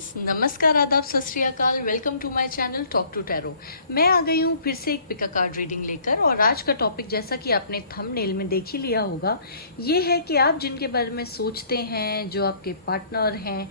Friends, नमस्कार, आदाब, सत श्री अकाल। Welcome to my channel talk to tarot. मैं आ गई हूँ फिर से एक पिका कार्ड रीडिंग लेकर। और आज का टॉपिक, जैसा कि आपने थंबनेल में देख ही लिया होगा, ये है कि आप जिनके बारे में सोचते हैं, जो आपके पार्टनर हैं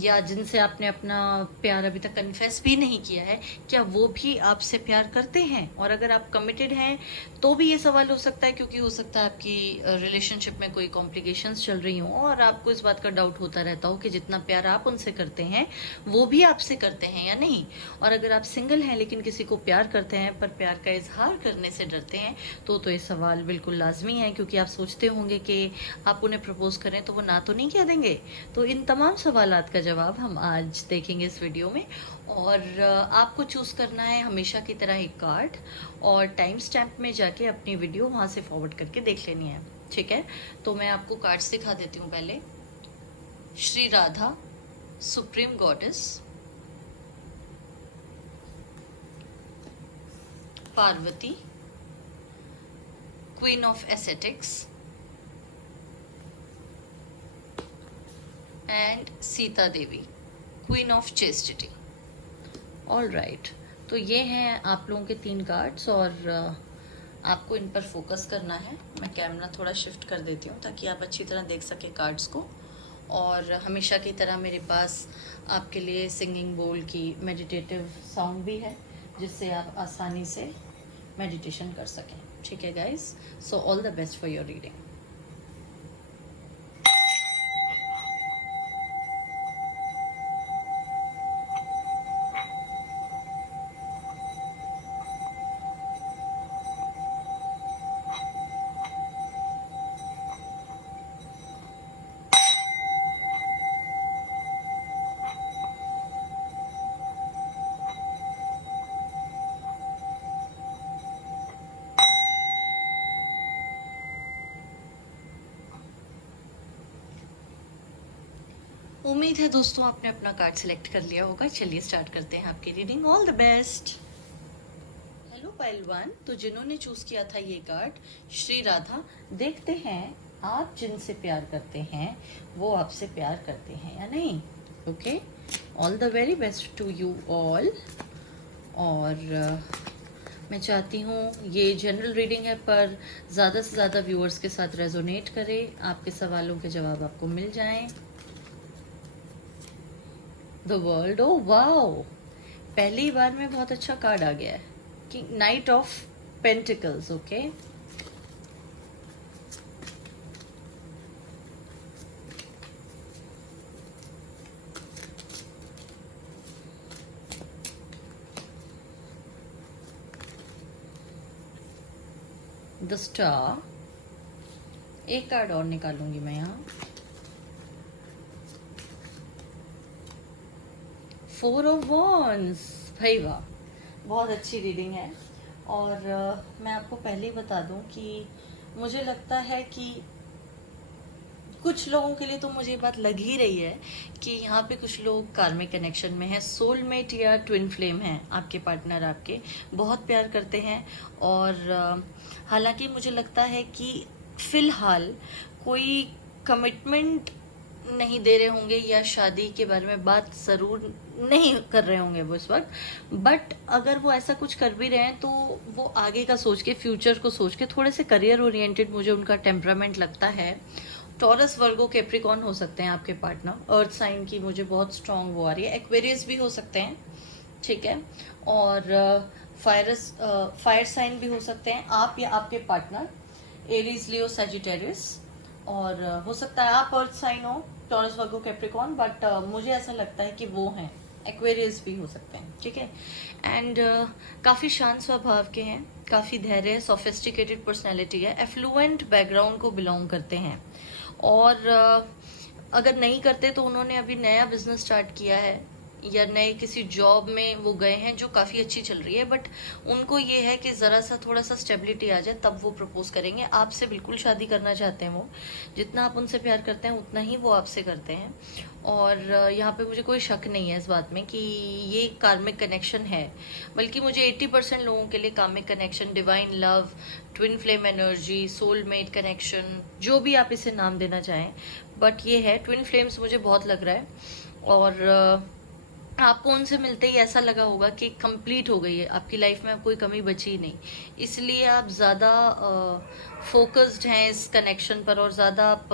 या जिनसे आपने अपना प्यार अभी तक कन्फेस भी नहीं किया है, क्या वो भी आपसे प्यार करते हैं? और अगर आप कमिटेड हैं तो भी ये सवाल हो सकता है, क्योंकि हो सकता है आपकी रिलेशनशिप में कोई कॉम्प्लिकेशंस चल रही हों और आपको इस बात का डाउट होता रहता हो कि जितना प्यार आप उनसे करते हैं वो भी आपसे करते हैं या नहीं। और अगर आप सिंगल हैं लेकिन किसी को प्यार करते हैं पर प्यार का इजहार करने से डरते हैं तो ये सवाल बिल्कुल लाजमी है, क्योंकि आप सोचते होंगे कि आप उन्हें प्रपोज करें तो वो ना तो नहीं कह देंगे। तो इन तमाम सवालात का जवाब हम आज देखेंगे इस वीडियो में। और आपको चूज करना है हमेशा की तरह एक कार्ड और टाइम स्टैम्प में जाके अपनी वीडियो वहां से फॉरवर्ड करके देख लेनी है, ठीक है? तो मैं आपको कार्ड्स दिखा देती हूँ पहले। Shri Radha, supreme goddess, Parvati, queen of ascetics and Sita Devi, queen of chastity. All right, तो ये हैं आप लोगों के 3 कार्ड्स और आपको इन पर फोकस करना है। मैं कैमरा थोड़ा शिफ्ट कर देती हूँ ताकि आप अच्छी तरह देख सकें कार्ड्स को। और हमेशा की तरह मेरे पास आपके लिए सिंगिंग बोल की मेडिटेटिव सॉन्ग भी है, जिससे आप आसानी से मेडिटेशन कर सकें, ठीक है guys? So all the best for your reading. उम्मीद है दोस्तों आपने अपना कार्ड सिलेक्ट कर लिया होगा। चलिए स्टार्ट करते हैं आपकी reading. All the best. Hello पहलवान, तो जिन्होंने चूज किया था ये कार्ड, श्री राधा, देखते हैं आप जिनसे प्यार करते हैं वो आपसे प्यार करते हैं या नहीं। Okay, all the very best to you all. और मैं चाहती हूँ ये जनरल रीडिंग है पर ज़्यादा से ज़्यादा व्यूअर्स के साथ रेजोनेट करे, आपके सवालों के जवाब आपको मिल जाएं। द वर्ल्ड, ओ वाओ, पहली बार में बहुत अच्छा कार्ड आ गया है कि night of pentacles. Okay, the star, एक कार्ड और निकालूंगी मैं यहाँ। 4 ऑफ वॉन्ड्स, भाई वाह, बहुत अच्छी रीडिंग है। और मैं आपको पहले ही बता दूं कि मुझे लगता है कि कुछ लोगों के लिए तो मुझे ये बात लग ही रही है कि यहाँ पे कुछ लोग कार्मिक कनेक्शन में हैं, सोलमेट या ट्विन फ्लेम हैं। आपके पार्टनर आपके बहुत प्यार करते हैं और हालांकि मुझे लगता है कि फिलहाल कोई कमिटमेंट नहीं दे रहे होंगे या शादी के बारे में बात जरूर नहीं कर रहे होंगे वो इस वक्त। बट अगर वो ऐसा कुछ कर भी रहे हैं तो वो आगे का सोच के, फ्यूचर को सोच के, थोड़े से करियर ओरिएंटेड मुझे उनका टेम्परामेंट लगता है। टॉरस, वर्गो, कैप्रिकॉर्न हो सकते हैं आपके पार्टनर। अर्थ साइन की मुझे बहुत स्ट्रांग वो आ रही है। एक्वेरियस भी हो सकते हैं, ठीक है? और फायर साइन भी हो सकते हैं आप या आपके पार्टनर। एरीज, लियो, सैजिटेरियस। और हो सकता है आप अर्थ साइन हो, टॉरस, वर्गो, कैप्रिकॉर्न, बट मुझे ऐसा लगता है कि वो हैं। एक्वेरियस भी हो सकते हैं, ठीक है? एंड काफ़ी शांत स्वभाव के हैं, काफ़ी धैर्य, सोफिस्टिकेटेड पर्सनैलिटी है, एफ्लुएंट बैकग्राउंड को बिलोंग करते हैं। और अगर नहीं करते तो उन्होंने अभी नया बिजनेस स्टार्ट किया है या नए किसी जॉब में वो गए हैं जो काफ़ी अच्छी चल रही है, बट उनको ये है कि ज़रा सा थोड़ा सा स्टेबिलिटी आ जाए तब वो प्रपोज करेंगे। आपसे बिल्कुल शादी करना चाहते हैं वो, जितना आप उनसे प्यार करते हैं उतना ही वो आपसे करते हैं। और यहाँ पे मुझे कोई शक नहीं है इस बात में कि ये कार्मिक कनेक्शन है, बल्कि मुझे 80% लोगों के लिए karmic connection, divine love, twin flame energy, soulmate connection, जो भी आप इसे नाम देना चाहें, बट ये है ट्विन फ्लेम्स मुझे बहुत लग रहा है। और आपको उनसे मिलते ही ऐसा लगा होगा कि कंप्लीट हो गई है आपकी लाइफ में, अब कोई कमी बची ही नहीं, इसलिए आप ज़्यादा फोकस्ड हैं इस कनेक्शन पर, और ज़्यादा आप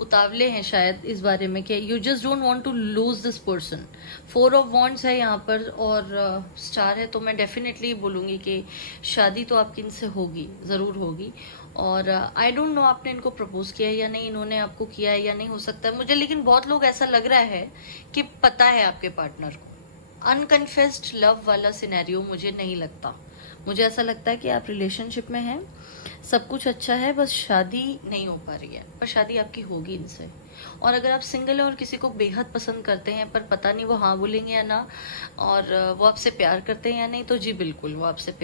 उतावले हैं शायद इस बारे में कि you just don't want to lose this person. 4 of wands है यहाँ पर और स्टार है, तो मैं डेफिनेटली बोलूँगी कि शादी तो आपकी इनसे होगी, ज़रूर होगी। और आई डोंट नो आपने इनको प्रपोज किया है या नहीं, इन्होंने आपको किया है या नहीं, हो सकता है मुझे, लेकिन बहुत लोग ऐसा लग रहा है कि पता है आपके पार्टनर को। अनकन्फेस्ड लव वाला सिनेरियो मुझे नहीं लगता, मुझे ऐसा लगता है कि आप रिलेशनशिप में हैं, सब कुछ अच्छा है, बस शादी नहीं हो पा रही है, पर शादी आपकी होगी इनसे। और अगर आप सिंगल है और किसी को बेहद पसंद करते हैं पर पता नहीं वो हाँ बोलेंगे या ना, और वो आपसे प्यार करते हैं या नहीं, तो जी बिल्कुल वो आपसे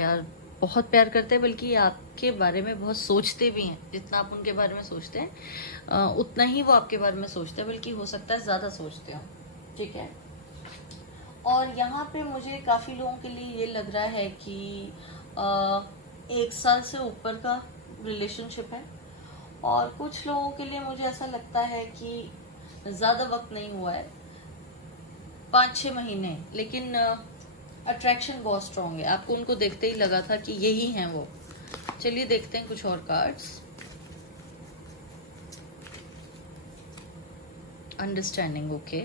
बहुत प्यार करते हैं, बल्कि आपके बारे में बहुत सोचते भी हैं। जितना आप उनके बारे में सोचते हैं उतना ही वो आपके बारे में सोचते हैं, बल्कि हो सकता है ज़्यादा सोचते हो। ठीक है। और यहाँ पे मुझे काफ़ी लोगों के लिए ये लग रहा है कि 1 साल से ऊपर का रिलेशनशिप है, और कुछ लोगों के लिए मुझे ऐसा लगता है कि ज़्यादा वक्त नहीं हुआ है, 5-6 महीने, लेकिन अट्रैक्शन बहुत स्ट्रांग है। आपको उनको देखते ही लगा था कि यही हैं वो। चलिए देखते हैं कुछ और cards. Understanding, okay.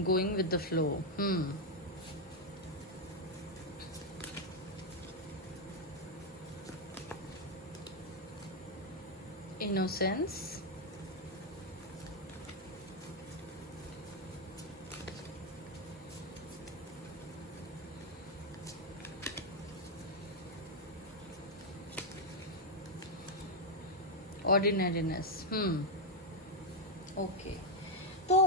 Going with the flow, innocence, ordinariness, okay. तो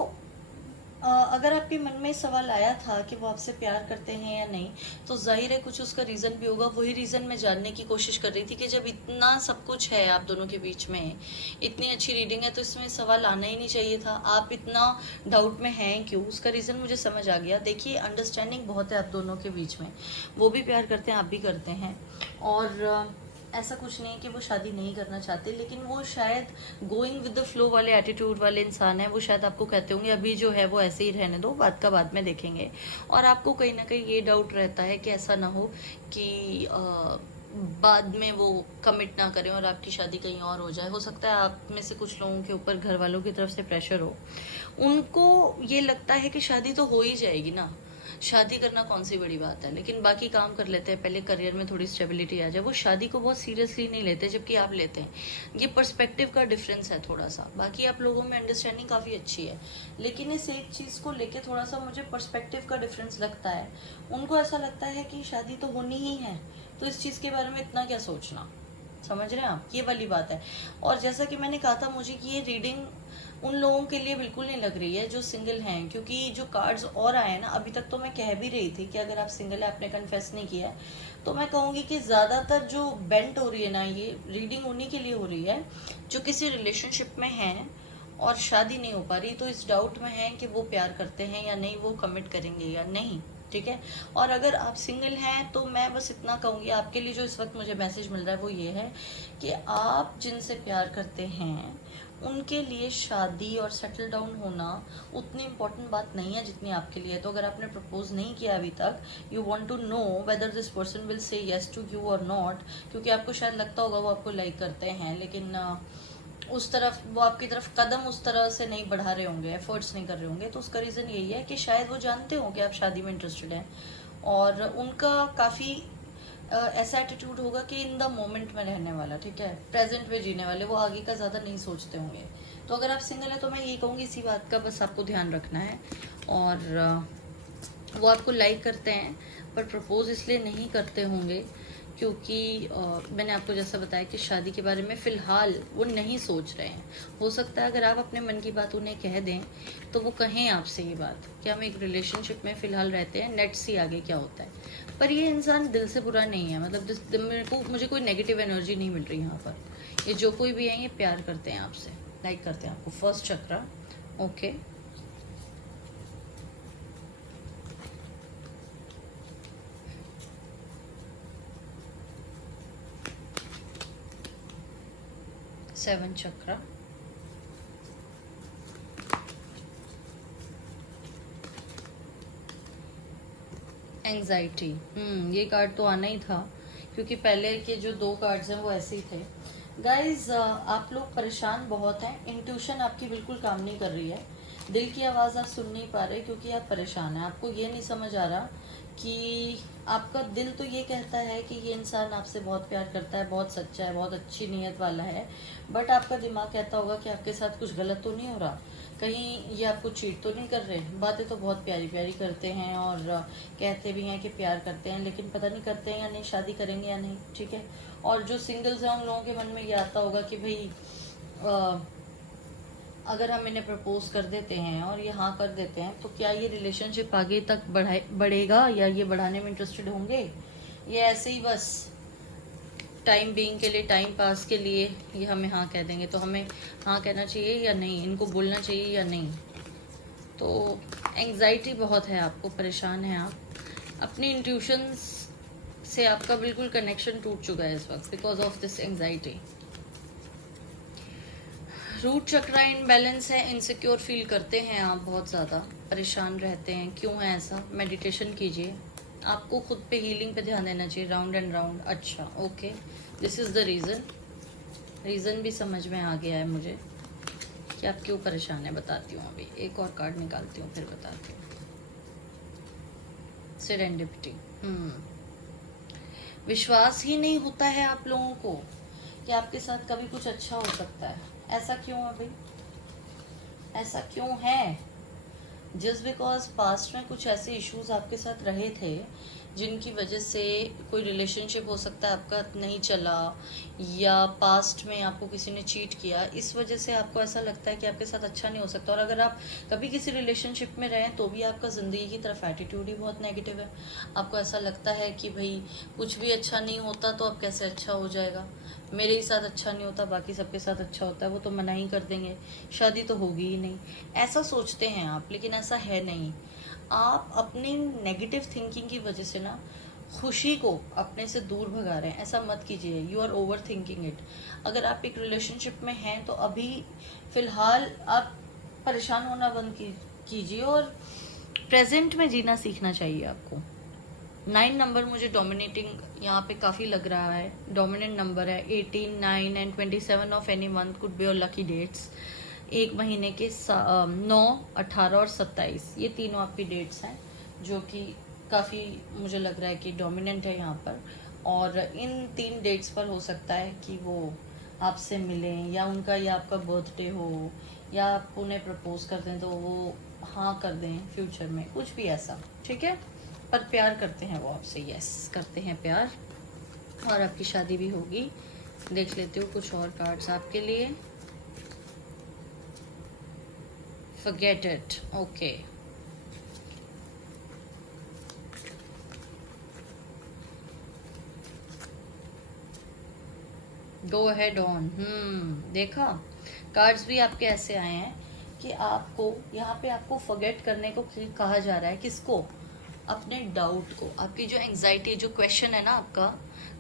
अगर आपके मन में सवाल आया था कि वो आपसे प्यार करते हैं या नहीं, तो जाहिर है कुछ उसका रीज़न भी होगा। वही रीज़न मैं जानने की कोशिश कर रही थी कि जब इतना सब कुछ है आप दोनों के बीच में, इतनी अच्छी रीडिंग है, तो इसमें सवाल आना ही नहीं चाहिए था। आप इतना डाउट में हैं क्यों? उसका रीज़न मुझे समझ आ गया। देखिए, अंडरस्टैंडिंग बहुत है आप दोनों के बीच में, वो भी प्यार करते हैं, आप भी करते हैं, और ऐसा कुछ नहीं है कि वो शादी नहीं करना चाहते, लेकिन वो शायद गोइंग विद द फ्लो वाले एटीट्यूड वाले इंसान है। वो शायद आपको कहते होंगे अभी जो है वो ऐसे ही रहने दो, बात का बाद में देखेंगे। और आपको कहीं ना कहीं ये डाउट रहता है कि ऐसा ना हो कि बाद में वो कमिट ना करें और आपकी शादी कहीं और हो जाए। हो सकता है आप में से कुछ लोगों के ऊपर घर वालों की तरफ से प्रेशर हो, उनको ये लगता है कि शादी तो हो ही जाएगी ना, शादी करना कौन सी बड़ी बात है, लेकिन बाकी काम कर लेते हैं, पहले करियर में थोड़ी स्टेबिलिटी आ जाए। वो शादी को बहुत सीरियसली नहीं लेते, जबकि आप लेते हैं। ये पर्सपेक्टिव का डिफरेंस है थोड़ा सा। बाकी आप लोगों में अंडरस्टैंडिंग काफ़ी अच्छी है, लेकिन इस एक चीज़ को लेके थोड़ा सा मुझे पर्सपेक्टिव का डिफरेंस लगता है। उनको ऐसा लगता है कि शादी तो होनी ही है, तो इस चीज़ के बारे में इतना क्या सोचना। समझ रहे हैं आप? ये वाली बात है। और जैसा कि मैंने कहा था, मुझे कि ये रीडिंग उन लोगों के लिए बिल्कुल नहीं लग रही है जो सिंगल हैं, क्योंकि जो कार्ड्स और आए हैं ना, अभी तक तो मैं कह भी रही थी कि अगर आप सिंगल है, आपने कन्फेस नहीं किया है, तो मैं कहूँगी कि ज़्यादातर जो बेंट हो रही है ना, ये रीडिंग उन्हीं के लिए हो रही है जो किसी रिलेशनशिप में हैं और शादी नहीं हो पा रही, तो इस डाउट में है कि वो प्यार करते हैं या नहीं, वो कमिट करेंगे या नहीं। ठीक है। और अगर आप सिंगल हैं तो मैं बस इतना कहूँगी आपके लिए, जो इस वक्त मुझे मैसेज मिल रहा है वो ये है कि आप जिनसे प्यार करते हैं उनके लिए शादी और सेटल डाउन होना उतनी इम्पोर्टेंट बात नहीं है जितनी आपके लिए है। तो अगर आपने प्रपोज नहीं किया अभी तक, you want to know whether this person will say yes to you और नॉट, क्योंकि आपको शायद लगता होगा वो आपको लाइक करते हैं, लेकिन उस तरफ वो आपकी तरफ कदम उस तरह से नहीं बढ़ा रहे होंगे, एफर्ट्स नहीं कर रहे होंगे। तो उसका रीज़न यही है कि शायद वो जानते हो कि आप शादी में इंटरेस्टेड हैं, और उनका काफ़ी ऐसा एटीट्यूड होगा कि इन द मोमेंट में रहने वाला, ठीक है, प्रेजेंट में जीने वाले, वो आगे का ज़्यादा नहीं सोचते होंगे। तो अगर आप सिंगल है तो मैं यही कहूँगी, इसी बात का बस आपको ध्यान रखना है। और वो आपको लाइक करते हैं पर प्रपोज इसलिए नहीं करते होंगे क्योंकि मैंने आपको जैसा बताया कि शादी के बारे में फ़िलहाल वो नहीं सोच रहे हैं। हो सकता है अगर आप अपने मन की बात उन्हें कह दें तो वो कहें आपसे ये बात कि हम एक रिलेशनशिप में फ़िलहाल रहते हैं, नेट सी आगे क्या होता है। पर ये इंसान दिल से बुरा नहीं है, मतलब मुझे कोई नेगेटिव एनर्जी नहीं मिल रही यहाँ पर। ये जो कोई भी है ये प्यार करते हैं आपसे, लाइक करते हैं आपको। फर्स्ट चक्रा, ओके। 7 चक्रा, एंजाइटी। ये कार्ड तो आना ही था, क्योंकि पहले के जो 2 कार्ड्स हैं वो ऐसे ही थे। गाइज आप लोग परेशान बहुत हैं, इंट्यूशन आपकी बिल्कुल काम नहीं कर रही है, दिल की आवाज़ आप सुन नहीं पा रहे, क्योंकि आप परेशान हैं। आपको ये नहीं समझ आ रहा कि आपका दिल तो ये कहता है कि ये इंसान आपसे बहुत प्यार करता है, बहुत सच्चा है, बहुत अच्छी नीयत वाला है, बट आपका दिमाग कहता होगा कि आपके साथ कुछ गलत तो नहीं हो रहा, कहीं ये आपको चीट तो नहीं कर रहे। बातें तो बहुत प्यारी प्यारी करते हैं और कहते भी हैं कि प्यार करते हैं, लेकिन पता नहीं करते हैं या नहीं, शादी करेंगे या नहीं, ठीक है। और जो सिंगल्स हैं उन लोगों के मन में ये आता होगा कि भाई अगर हम इन्हें प्रपोज कर देते हैं और ये हाँ कर देते हैं तो क्या ये रिलेशनशिप आगे तक बढ़ेगा, या ये बढ़ाने में इंटरेस्टेड होंगे, ये ऐसे ही बस टाइम बीइंग के लिए, टाइम पास के लिए ये हमें हाँ कह देंगे। तो हमें हाँ कहना चाहिए या नहीं, इनको बोलना चाहिए या नहीं। तो एंग्जाइटी बहुत है आपको, परेशान है आप, अपनी इंट्यूशंस से आपका बिल्कुल कनेक्शन टूट चुका है इस वक्त because of this anxiety. Root chakra imbalance है, इनसिक्योर फील करते हैं आप, बहुत ज़्यादा परेशान रहते हैं। क्यों है ऐसा? मेडिटेशन कीजिए, आपको खुद पे हीलिंग पे ध्यान देना चाहिए, राउंड एंड राउंड। अच्छा okay, this is the reason भी समझ में आ गया है मुझे कि आप क्यों परेशान है। बताती हूँ, अभी एक और कार्ड निकालती हूँ फिर बताती हूँ। सेरेंडिपिटी। विश्वास ही नहीं होता है आप लोगों को कि आपके साथ कभी कुछ अच्छा हो सकता है। ऐसा क्यों है भाई, ऐसा क्यों है? जस्ट बिकॉज पास्ट में कुछ ऐसे इश्यूज आपके साथ रहे थे जिनकी वजह से कोई रिलेशनशिप हो सकता है आपका नहीं चला, या पास्ट में आपको किसी ने चीट किया, इस वजह से आपको ऐसा लगता है कि आपके साथ अच्छा नहीं हो सकता। और अगर आप कभी किसी रिलेशनशिप में रहें तो भी आपका ज़िंदगी की तरफ एटीट्यूड ही बहुत नेगेटिव है। आपको ऐसा लगता है कि भाई कुछ भी अच्छा नहीं होता तो अब कैसे अच्छा हो जाएगा, मेरे ही साथ अच्छा नहीं होता बाकी सबके साथ अच्छा होता है, वो तो मना ही कर देंगे, शादी तो होगी ही नहीं, ऐसा सोचते हैं आप। लेकिन ऐसा है नहीं, आप अपनी नेगेटिव थिंकिंग की वजह से ना खुशी को अपने से दूर भगा रहे हैं। ऐसा मत कीजिए, you are overthinking it. अगर आप एक रिलेशनशिप में हैं तो अभी फ़िलहाल आप परेशान होना बंद कीजिए और प्रेजेंट में जीना सीखना चाहिए आपको। 9 नंबर मुझे डोमिनेटिंग यहाँ पे काफ़ी लग रहा है, डोमिनेंट नंबर है। 18, 9 and 27 of any month could be your lucky dates. एक महीने के 9, 18 और 27, ये तीनों आपकी डेट्स हैं जो कि काफ़ी मुझे लग रहा है कि डोमिनेंट है यहाँ पर। और इन 3 डेट्स पर हो सकता है कि वो आपसे मिलें, या उनका या आपका बर्थडे हो, या आप उन्हें प्रपोज कर दें तो वो हाँ कर दें फ्यूचर में, कुछ भी ऐसा, ठीक है। पर प्यार करते हैं वो आपसे, यस करते हैं प्यार, और आपकी शादी भी होगी। देख लेती हूँ कुछ और कार्ड्स आपके लिए। Forget it. Okay. Go ahead on. देखा, कार्ड्स भी आपके ऐसे आए हैं कि आपको यहाँ पे आपको फॉरगेट करने को कहा जा रहा है। किसको? अपने डाउट को, आपकी जो एंग्जाइटी, जो क्वेश्चन है ना आपका,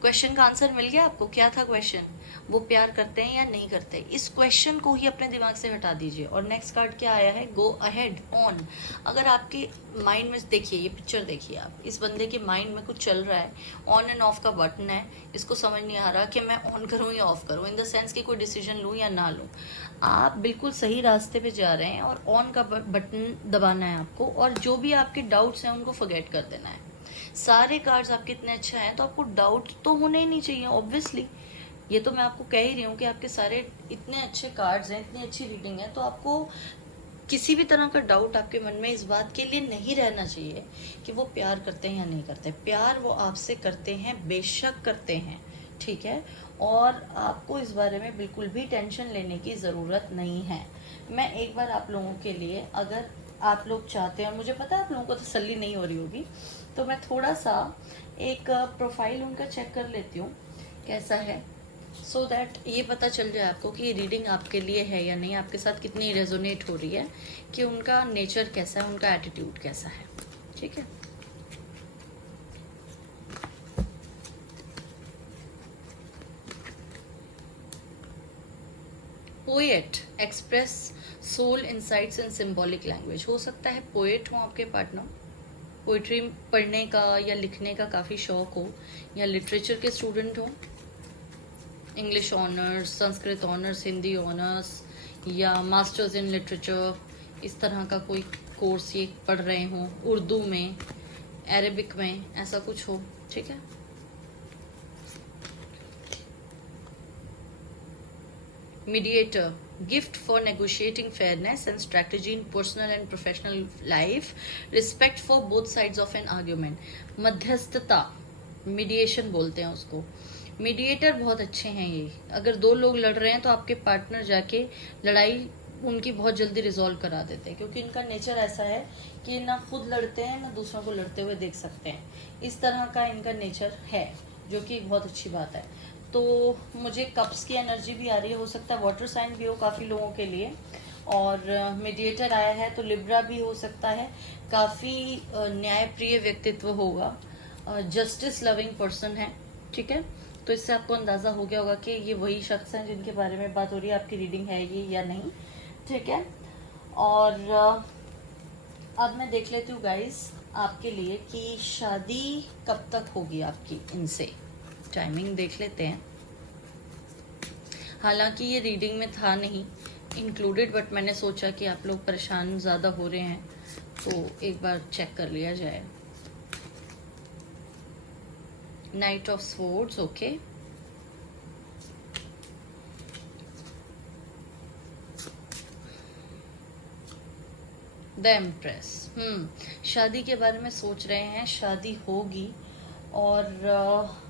क्वेश्चन का आंसर मिल गया आपको। क्या था क्वेश्चन? वो प्यार करते हैं या नहीं करते? इस क्वेश्चन को ही अपने दिमाग से हटा दीजिए। और नेक्स्ट कार्ड क्या आया है? Go ahead on. अगर आपके माइंड में, देखिए ये पिक्चर देखिए आप, इस बंदे के माइंड में कुछ चल रहा है, ऑन एंड ऑफ का बटन है, इसको समझ नहीं आ रहा कि मैं ऑन करूँ या ऑफ करूँ, इन द सेंस कि कोई डिसीजन लूँ या ना लूँ। आप बिल्कुल सही रास्ते पे जा रहे हैं और ऑन का बटन दबाना है आपको, और जो भी आपके डाउट्स हैं उनको फॉरगेट कर देना है। सारे कार्ड्स आपके इतने अच्छे हैं तो आपको डाउट तो होने ही नहीं चाहिए, ऑब्वियसली। ये तो मैं आपको कह ही रही हूँ कि आपके सारे इतने अच्छे कार्ड्स हैं, इतनी अच्छी रीडिंग है, तो आपको किसी भी तरह का डाउट आपके मन में इस बात के लिए नहीं रहना चाहिए कि वो प्यार करते हैं या नहीं करते। प्यार वो आपसे करते हैं, बेशक करते हैं, ठीक है। और आपको इस बारे में बिल्कुल भी टेंशन लेने की ज़रूरत नहीं है। मैं एक बार आप लोगों के लिए, अगर आप लोग चाहते हैं, और मुझे पता है आप लोगों को तसल्ली नहीं हो रही होगी, तो मैं थोड़ा सा एक प्रोफाइल उनका चेक कर लेती हूँ कैसा है, सो दैट ये पता चल जाए आपको कि ये रीडिंग आपके लिए है या नहीं, आपके साथ कितनी रेजोनेट हो रही है, कि उनका नेचर कैसा है, उनका एटीट्यूड कैसा है, ठीक है। पोएट एक्सप्रेस सोल इनसाइट्स इन सिंबॉलिक लैंग्वेज। हो सकता है पोएट हो आपके पार्टनर, पोइट्री पढ़ने का या लिखने का काफ़ी शौक हो, या लिटरेचर के स्टूडेंट हो, English honours, Sanskrit honours, Hindi honours, या मास्टर्स इन लिटरेचर, इस तरह का कोई कोर्स ये पढ़ रहे हों, उर्दू में, अरेबिक में, ऐसा कुछ हो। ठीक है, mediator, gift for negotiating fairness and strategy in personal and professional life, respect for both sides of an argument, मध्यस्थता, मीडिएशन बोलते हैं उसको। मीडिएटर बहुत अच्छे हैं ये। अगर दो लोग लड़ रहे हैं तो आपके पार्टनर जाके लड़ाई उनकी बहुत जल्दी रिजॉल्व करा देते हैं, क्योंकि इनका नेचर ऐसा है कि ना खुद लड़ते हैं ना दूसरों को लड़ते हुए देख सकते हैं। इस तरह का इनका नेचर है, जो कि बहुत अच्छी बात है। तो मुझे कप्स की एनर्जी भी आ रही है, हो सकता है वाटर साइन भी हो काफ़ी लोगों के लिए, और मीडिएटर आया है तो लिब्रा भी हो सकता है। काफ़ी न्यायप्रिय व्यक्तित्व होगा, जस्टिस लविंग पर्सन है। ठीक है, तो इससे आपको अंदाज़ा हो गया होगा कि ये वही शख्स हैं जिनके बारे में बात हो रही है। आपकी रीडिंग है ये या नहीं? ठीक है, और अब मैं देख लेती हूँ गाइस आपके लिए कि शादी कब तक होगी आपकी इनसे। टाइमिंग देख लेते हैं। हालांकि ये रीडिंग में था नहीं इंक्लूडेड, बट मैंने सोचा कि आप लोग परेशान ज़्यादा हो रहे हैं तो एक बार चेक कर लिया जाए। Night of swords, okay. The empress, शादी के बारे में सोच रहे हैं, शादी होगी। और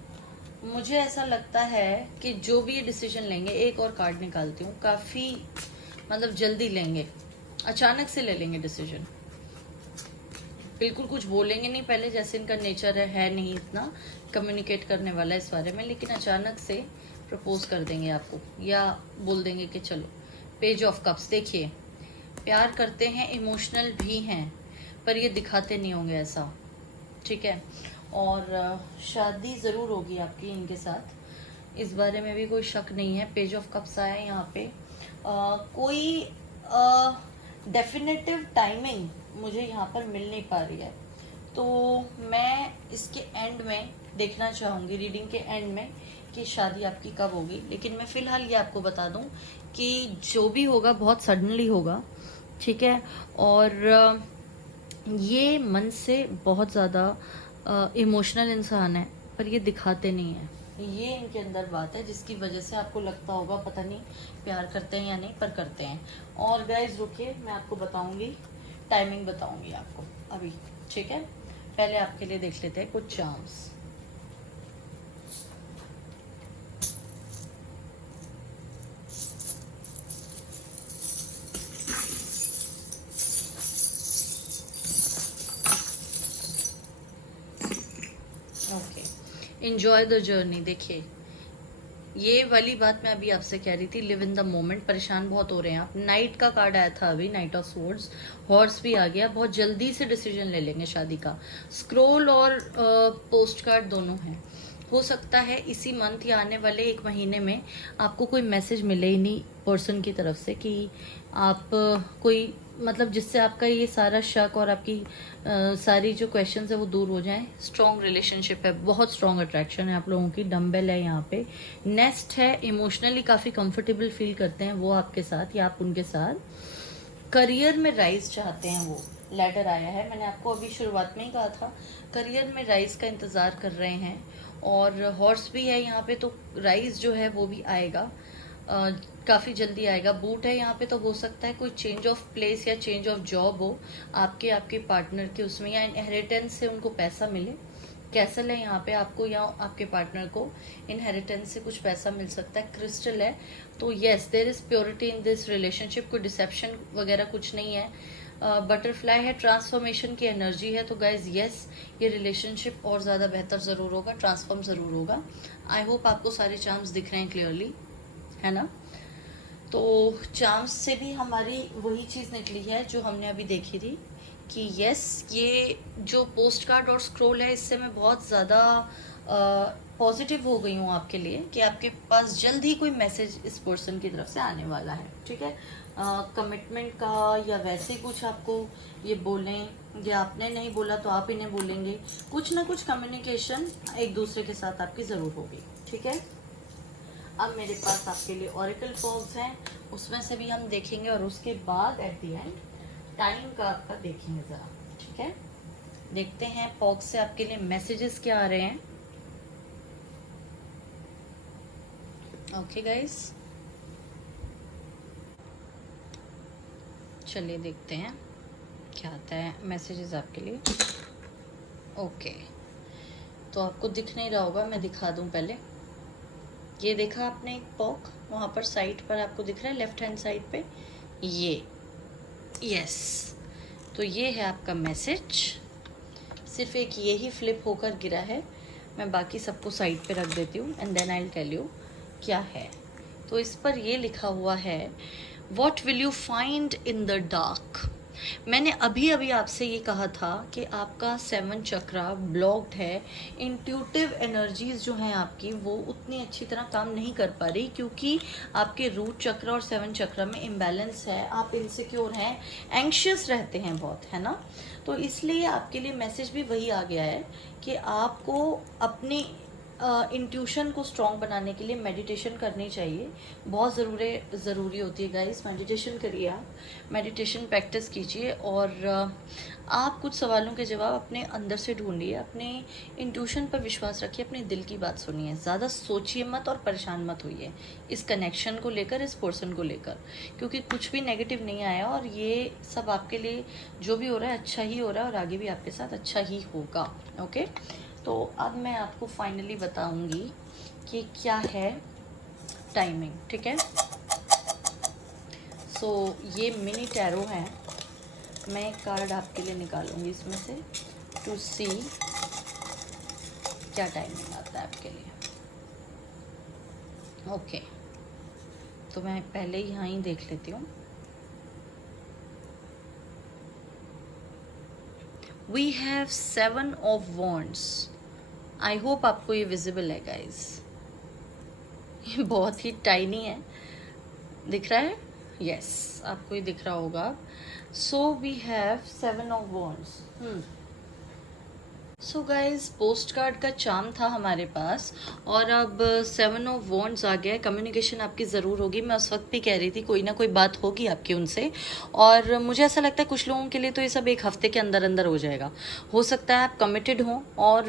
मुझे ऐसा लगता है कि जो भी ये डिसीजन लेंगे, एक और कार्ड निकालती हूँ, काफ़ी मतलब जल्दी लेंगे, अचानक से ले लेंगे डिसीजन। बिल्कुल कुछ बोलेंगे नहीं पहले, जैसे इनका नेचर है नहीं इतना कम्युनिकेट करने वाला इस बारे में, लेकिन अचानक से प्रपोज कर देंगे आपको, या बोल देंगे कि चलो। पेज ऑफ कप्स, देखिए प्यार करते हैं, इमोशनल भी हैं, पर ये दिखाते नहीं होंगे ऐसा। ठीक है, और शादी ज़रूर होगी आपकी इनके साथ, इस बारे में भी कोई शक नहीं है। पेज ऑफ कप्स आया है यहाँ पे। कोई डेफिनेटिव टाइमिंग मुझे यहाँ पर मिल नहीं पा रही है, तो मैं इसके एंड में देखना चाहूँगी, रीडिंग के एंड में, कि शादी आपकी कब होगी। लेकिन मैं फ़िलहाल ये आपको बता दूँ कि जो भी होगा बहुत सडनली होगा। ठीक है, और ये मन से बहुत ज़्यादा इमोशनल इंसान है, पर ये दिखाते नहीं है। ये इनके अंदर बात है जिसकी वजह से आपको लगता होगा पता नहीं प्यार करते हैं या नहीं, पर करते हैं। और गाइस रुकिए, मैं आपको बताऊंगी, टाइमिंग बताऊंगी आपको अभी। ठीक है, पहले आपके लिए देख लेते हैं कुछ चार्म्स। Enjoy the journey. देखिए ये वाली बात मैं अभी आपसे कह रही थी, लिव इन द मोमेंट। परेशान बहुत हो रहे हैं आप। नाइट का कार्ड आया था अभी, नाइट ऑफ स्वॉर्ड्स, हॉर्स भी आ गया। बहुत जल्दी से डिसीजन ले लेंगे शादी का। स्क्रोल और पोस्ट कार्ड दोनों हैं। हो सकता है इसी मंथ या आने वाले एक महीने में आपको कोई मैसेज मिले इन्हीं पर्सन की तरफ से कि आप कोई मतलब जिससे आपका ये सारा शक और आपकी सारी जो क्वेश्चंस है वो दूर हो जाएं। स्ट्रॉन्ग रिलेशनशिप है, बहुत स्ट्रॉन्ग अट्रैक्शन है आप लोगों की। डम्बेल है यहाँ पे, नेस्ट है, इमोशनली काफ़ी कंफर्टेबल फील करते हैं वो आपके साथ या आप उनके साथ। करियर में राइज चाहते हैं वो, लेटर आया है, मैंने आपको अभी शुरुआत में ही कहा था करियर में राइज का इंतज़ार कर रहे हैं। और हॉर्स भी है यहाँ पे, तो राइज जो है वो भी आएगा, काफ़ी जल्दी आएगा। बूट है यहाँ पे, तो हो सकता है कोई चेंज ऑफ प्लेस या चेंज ऑफ जॉब हो आपके पार्टनर के उसमें, या इनहेरिटेंस से उनको पैसा मिले। कैसल है यहाँ पे, आपको या आपके पार्टनर को इनहेरिटेंस से कुछ पैसा मिल सकता है। क्रिस्टल है, तो yes there is purity in this relationship. कोई डिसेप्शन वगैरह कुछ नहीं है। बटरफ्लाई है, ट्रांसफॉर्मेशन की एनर्जी है। तो गाइज येस, ये रिलेशनशिप और ज़्यादा बेहतर ज़रूर होगा, ट्रांसफॉर्म ज़रूर होगा। आई होप आपको सारे चार्म्स दिख रहे हैं क्लियरली, है ना? तो चार्म्स से भी हमारी वही चीज़ निकली है जो हमने अभी देखी थी कि यस, ये जो पोस्ट कार्ड और स्क्रोल है इससे मैं बहुत ज़्यादा पॉजिटिव हो गई हूँ आपके लिए कि आपके पास जल्द ही कोई मैसेज इस पर्सन की तरफ से आने वाला है, ठीक है। कमिटमेंट का या वैसे कुछ आपको ये बोलें, या आपने नहीं बोला तो आप इन्हें बोलेंगे, कुछ ना कुछ कम्युनिकेशन एक दूसरे के साथ आपकी ज़रूर होगी, ठीक है। अब मेरे पास आपके लिए ऑरेकल फॉग्स हैं, उसमें से भी हम देखेंगे, और उसके बाद एट द एंड टाइम का आपका देखेंगे ज़रा, ठीक है। देखते हैं फॉग्स से आपके लिए मैसेजेस क्या आ रहे हैं। ओके गाइस, चलिए देखते हैं क्या आता है मैसेजेस आपके लिए। ओके, तो आपको दिख नहीं रहा होगा, मैं दिखा दूं पहले। ये देखा आपने एक पॉक वहाँ पर साइड पर आपको दिख रहा है, लेफ्ट हैंड साइड पे, ये यस। तो ये है आपका मैसेज, सिर्फ एक ये ही फ्लिप होकर गिरा है। मैं बाकी सबको साइड पे रख देती हूँ and then I will tell you क्या है। तो इस पर ये लिखा हुआ है, what will you find in the dark. मैंने अभी अभी आपसे ये कहा था कि आपका 7 चक्रा ब्लॉक्ड है। इंट्यूटिव एनर्जीज जो हैं आपकी वो उतनी अच्छी तरह काम नहीं कर पा रही, क्योंकि आपके रूट चक्र और 7 चक्र में इम्बैलेंस है। आप इनसिक्योर हैं, एंग्शियस रहते हैं बहुत, है ना। तो इसलिए आपके लिए मैसेज भी वही आ गया है कि आपको अपनी इंट्यूशन को स्ट्रॉन्ग बनाने के लिए मेडिटेशन करनी चाहिए। बहुत ज़रूरी होती है गाइस, मेडिटेशन करिए, आप मेडिटेशन प्रैक्टिस कीजिए, और आप कुछ सवालों के जवाब अपने अंदर से ढूंढिए। अपने इंट्यूशन पर विश्वास रखिए, अपने दिल की बात सुनिए, ज़्यादा सोचिए मत और परेशान मत होइए इस कनेक्शन को लेकर, इस पर्सन को लेकर, क्योंकि कुछ भी नेगेटिव नहीं आया, और ये सब आपके लिए जो भी हो रहा है अच्छा ही हो रहा है, और आगे भी आपके साथ अच्छा ही होगा। ओके, तो अब मैं आपको फाइनली बताऊंगी कि क्या है टाइमिंग, ठीक है। सो ये मिनी टैरो है, मैं एक कार्ड आपके लिए निकालूंगी इसमें से टू सी क्या टाइमिंग आता है आपके लिए। ओके, तो मैं पहले यहाँ ही देख लेती हूँ। We have 7 of wands. I hope आपको ये विजिबल है गाइज, ये बहुत ही टाइनी है, दिख रहा है, यस आपको ये दिख रहा होगा। So we have 7 of wands. So guys, postcard का चार्म था हमारे पास, और अब 7 ऑफ वॉन्ड्स आ गया। कम्युनिकेशन आपकी ज़रूर होगी, मैं उस वक्त भी कह रही थी कोई ना कोई बात होगी आपकी उनसे, और मुझे ऐसा लगता है कुछ लोगों के लिए तो ये सब एक हफ्ते के अंदर अंदर हो जाएगा। हो सकता है आप कमिटेड हों, और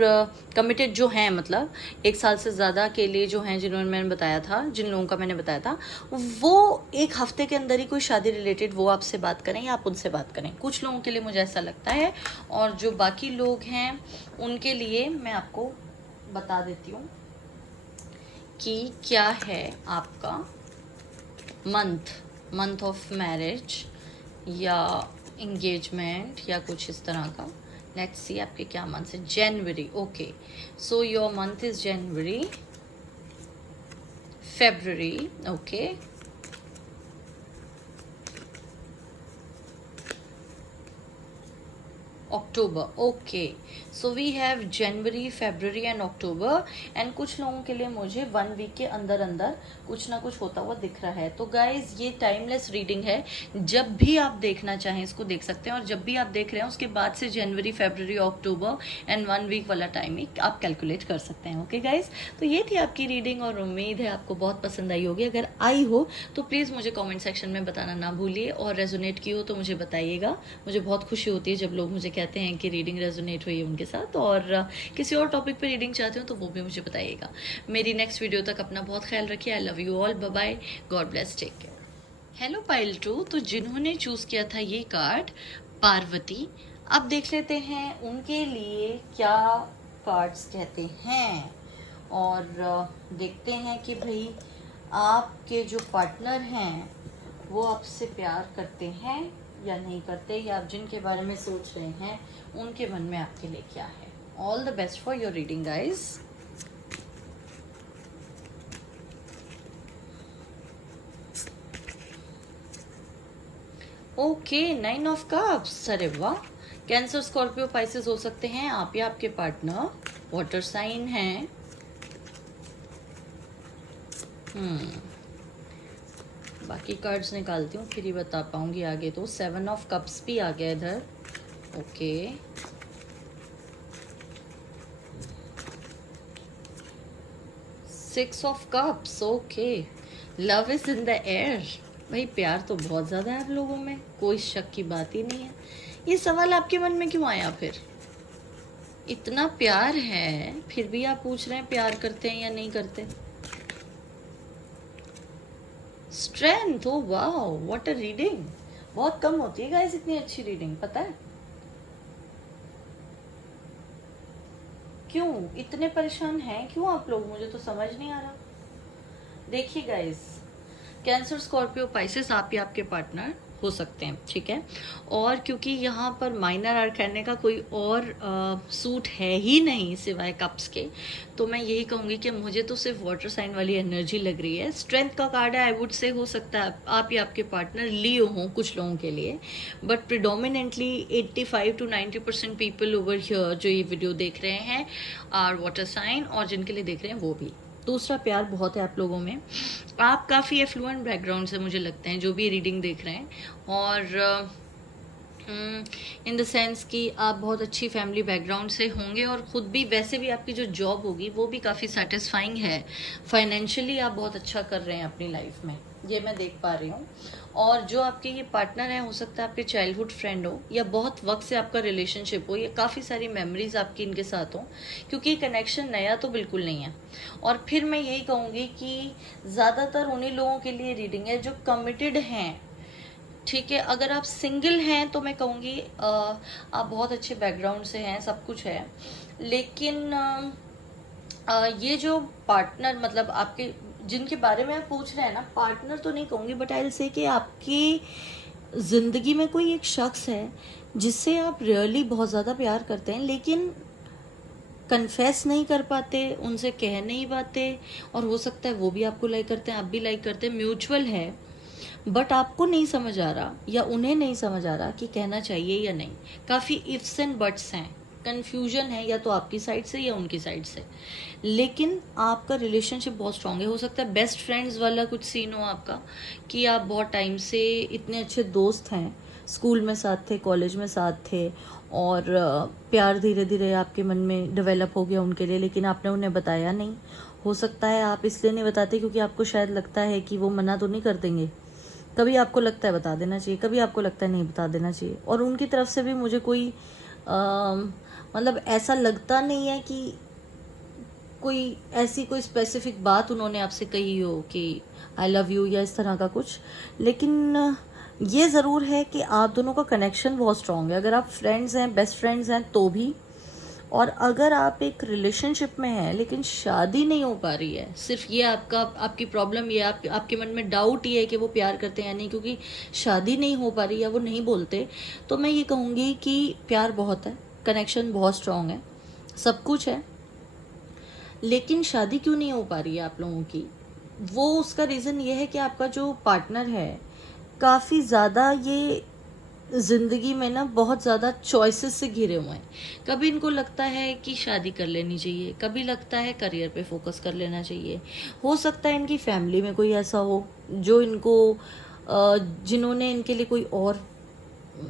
कमिटेड जो हैं मतलब 1 साल से ज़्यादा के लिए जो हैं, जिन्होंने मैंने बताया था, जिन लोगों का मैंने बताया था, वो 1 हफ्ते के अंदर ही कोई शादी रिलेटेड वो आपसे बात करें या आप उनसे बात करें। कुछ लोगों के लिए मुझे ऐसा लगता है, और जो बाकी लोग हैं उनके लिए मैं आपको बता देती हूँ कि क्या है आपका मंथ ऑफ मैरिज या इंगेजमेंट या कुछ इस तरह का। लेट्स सी आपके क्या मंथ है। January, okay, so your month is January, February, okay, October, okay. So we have January, February and October, and कुछ लोगों के लिए मुझे 1 वीक के अंदर अंदर कुछ ना कुछ होता हुआ दिख रहा है। तो गाइज ये टाइमलेस रीडिंग है, जब भी आप देखना चाहें इसको देख सकते हैं, और जब भी आप देख रहे हैं उसके बाद से जनवरी, फेब्रुअरी, अक्टूबर एंड 1 वीक वाला टाइमिंग आप कैलकुलेट कर सकते हैं। ओके गाइज, तो ये थी आपकी रीडिंग, और उम्मीद है आपको बहुत पसंद आई होगी। अगर आई हो तो प्लीज़ मुझे कॉमेंट सेक्शन में बताना ना भूलिए, और रेजोनेट की हो तो मुझे बताइएगा। मुझे बहुत खुशी होती है जब लोग मुझे कहते हैं कि रीडिंग रेजोनेट हुई है उनके साथ, और किसी और टॉपिक पे रीडिंग चाहते हो तो वो भी मुझे बताइएगा। मेरी नेक्स्ट वीडियो तक अपना बहुत ख्याल रखिए। I love you all, bye bye, god bless, take care. Hello pile 2, तो जिन्होंने चूज किया था ये कार्ड, पार्वती, अब देख लेते हैं उनके लिए क्या कार्ड्स कहते हैं, और देखते हैं कि भाई आपके जो पार्टनर हैं वो आपसे प्यार करते हैं या नहीं करते, या आप जिनके बारे में सोच रहे हैं उनके मन में आपके लिए क्या है। All the best for your reading guys. Okay, 9 of cups, अरे वाह, कैंसर, स्कॉर्पियो, पाइसेस हो सकते हैं आप या आपके पार्टनर। वाटर साइन है। बाकी कार्ड्स निकालती हूँ फिर ही बता पाऊंगी आगे। तो 7 ऑफ कप्स भी आ गया इधर। Okay, 6 of cups. Okay, love is in the air. भाई प्यार तो बहुत ज़्यादा है आप लोगों में, कोई शक की बात ही नहीं है। ये सवाल आपके मन में क्यों आया फिर? इतना प्यार है फिर भी आप पूछ रहे हैं प्यार करते हैं या नहीं करते। Strength, oh wow, what a reading. बहुत कम होती है गाइस इतनी अच्छी रीडिंग, पता है क्यों? इतने परेशान हैं क्यों आप लोग, मुझे तो समझ नहीं आ रहा। देखिए गाइस, कैंसर, स्कॉर्पियो, पाइसेस आप या आपके पार्टनर हो सकते हैं, ठीक है। और क्योंकि यहाँ पर माइनर अरकाना का कोई और सूट है ही नहीं सिवाय कप्स के, तो मैं यही कहूँगी कि मुझे तो सिर्फ वाटर साइन वाली एनर्जी लग रही है। स्ट्रेंथ का कार्ड है, आई वुड से हो सकता है आप या आपके पार्टनर लियो हों कुछ लोगों के लिए, but predominantly 85 to 90% people over here जो ये वीडियो देख रहे हैं आर वाटर साइन, और जिनके लिए देख रहे हैं वो भी। दूसरा, प्यार बहुत है आप लोगों में। आप काफ़ी एफ्लुएंट बैकग्राउंड से मुझे लगते हैं जो भी रीडिंग देख रहे हैं, और इन द सेंस कि आप बहुत अच्छी फैमिली बैकग्राउंड से होंगे, और ख़ुद भी वैसे भी आपकी जो जॉब होगी वो भी काफ़ी सेटिस्फाइंग है। फाइनेंशियली आप बहुत अच्छा कर रहे हैं अपनी लाइफ में, ये मैं देख पा रही हूँ। और जो आपके ये पार्टनर है, हो सकता है आपके चाइल्डहुड फ्रेंड हो या बहुत वक्त से आपका रिलेशनशिप हो, या काफ़ी सारी मेमोरीज आपकी इनके साथ हो, क्योंकि ये कनेक्शन नया तो बिल्कुल नहीं है। और फिर मैं यही कहूँगी कि ज़्यादातर उन्हीं लोगों के लिए रीडिंग है जो कमिटेड हैं, ठीक है। अगर आप सिंगल हैं तो मैं कहूँगी आप बहुत अच्छे बैकग्राउंड से हैं, सब कुछ है, लेकिन ये जो पार्टनर, मतलब आपके जिनके बारे में आप पूछ रहे हैं ना, पार्टनर तो नहीं कहूँगी, बट आई विल से कि आपकी ज़िंदगी में कोई एक शख्स है जिससे आप रियली बहुत ज़्यादा प्यार करते हैं, लेकिन कन्फेस नहीं कर पाते, उनसे कह नहीं पाते, और हो सकता है वो भी आपको लाइक करते हैं, आप भी लाइक करते हैं, म्यूचुअल है, बट आपको नहीं समझ आ रहा या उन्हें नहीं समझ आ रहा कि कहना चाहिए या नहीं। काफ़ी इफ्स एंड बट्स हैं, कन्फ्यूजन है, या तो आपकी साइड से या उनकी साइड से, लेकिन आपका रिलेशनशिप बहुत स्ट्रांग है। हो सकता है बेस्ट फ्रेंड्स वाला कुछ सीन हो आपका, कि आप बहुत टाइम से इतने अच्छे दोस्त हैं, स्कूल में साथ थे, कॉलेज में साथ थे, और प्यार धीरे धीरे आपके मन में डेवलप हो गया उनके लिए, लेकिन आपने उन्हें बताया नहीं। हो सकता है आप इसलिए नहीं बताते क्योंकि आपको शायद लगता है कि वो मना तो नहीं कर देंगे। कभी आपको लगता है बता देना चाहिए, कभी आपको लगता है नहीं बता देना चाहिए। और उनकी तरफ से भी मुझे कोई मतलब ऐसा लगता नहीं है कि कोई ऐसी कोई स्पेसिफिक बात उन्होंने आपसे कही हो कि आई लव यू या इस तरह का कुछ, लेकिन ये ज़रूर है कि आप दोनों का कनेक्शन बहुत स्ट्रांग है। अगर आप फ्रेंड्स हैं, बेस्ट फ्रेंड्स हैं तो भी, और अगर आप एक रिलेशनशिप में हैं लेकिन शादी नहीं हो पा रही है, सिर्फ ये आपकी प्रॉब्लम, ये आपके मन में डाउट ये है कि वो प्यार करते हैं या नहीं, क्योंकि शादी नहीं हो पा रही या वो नहीं बोलते, तो मैं ये कहूँगी कि प्यार बहुत है, कनेक्शन बहुत स्ट्रांग है, सब कुछ है, लेकिन शादी क्यों नहीं हो पा रही है आप लोगों की? वो उसका रीज़न ये है कि आपका जो पार्टनर है काफ़ी ज़्यादा ये ज़िंदगी में ना बहुत ज़्यादा चॉइसेस से घिरे हुए हैं। कभी इनको लगता है कि शादी कर लेनी चाहिए, कभी लगता है करियर पे फोकस कर लेना चाहिए। हो सकता है इनकी फैमिली में कोई ऐसा हो जो इनको जिन्होंने इनके लिए कोई और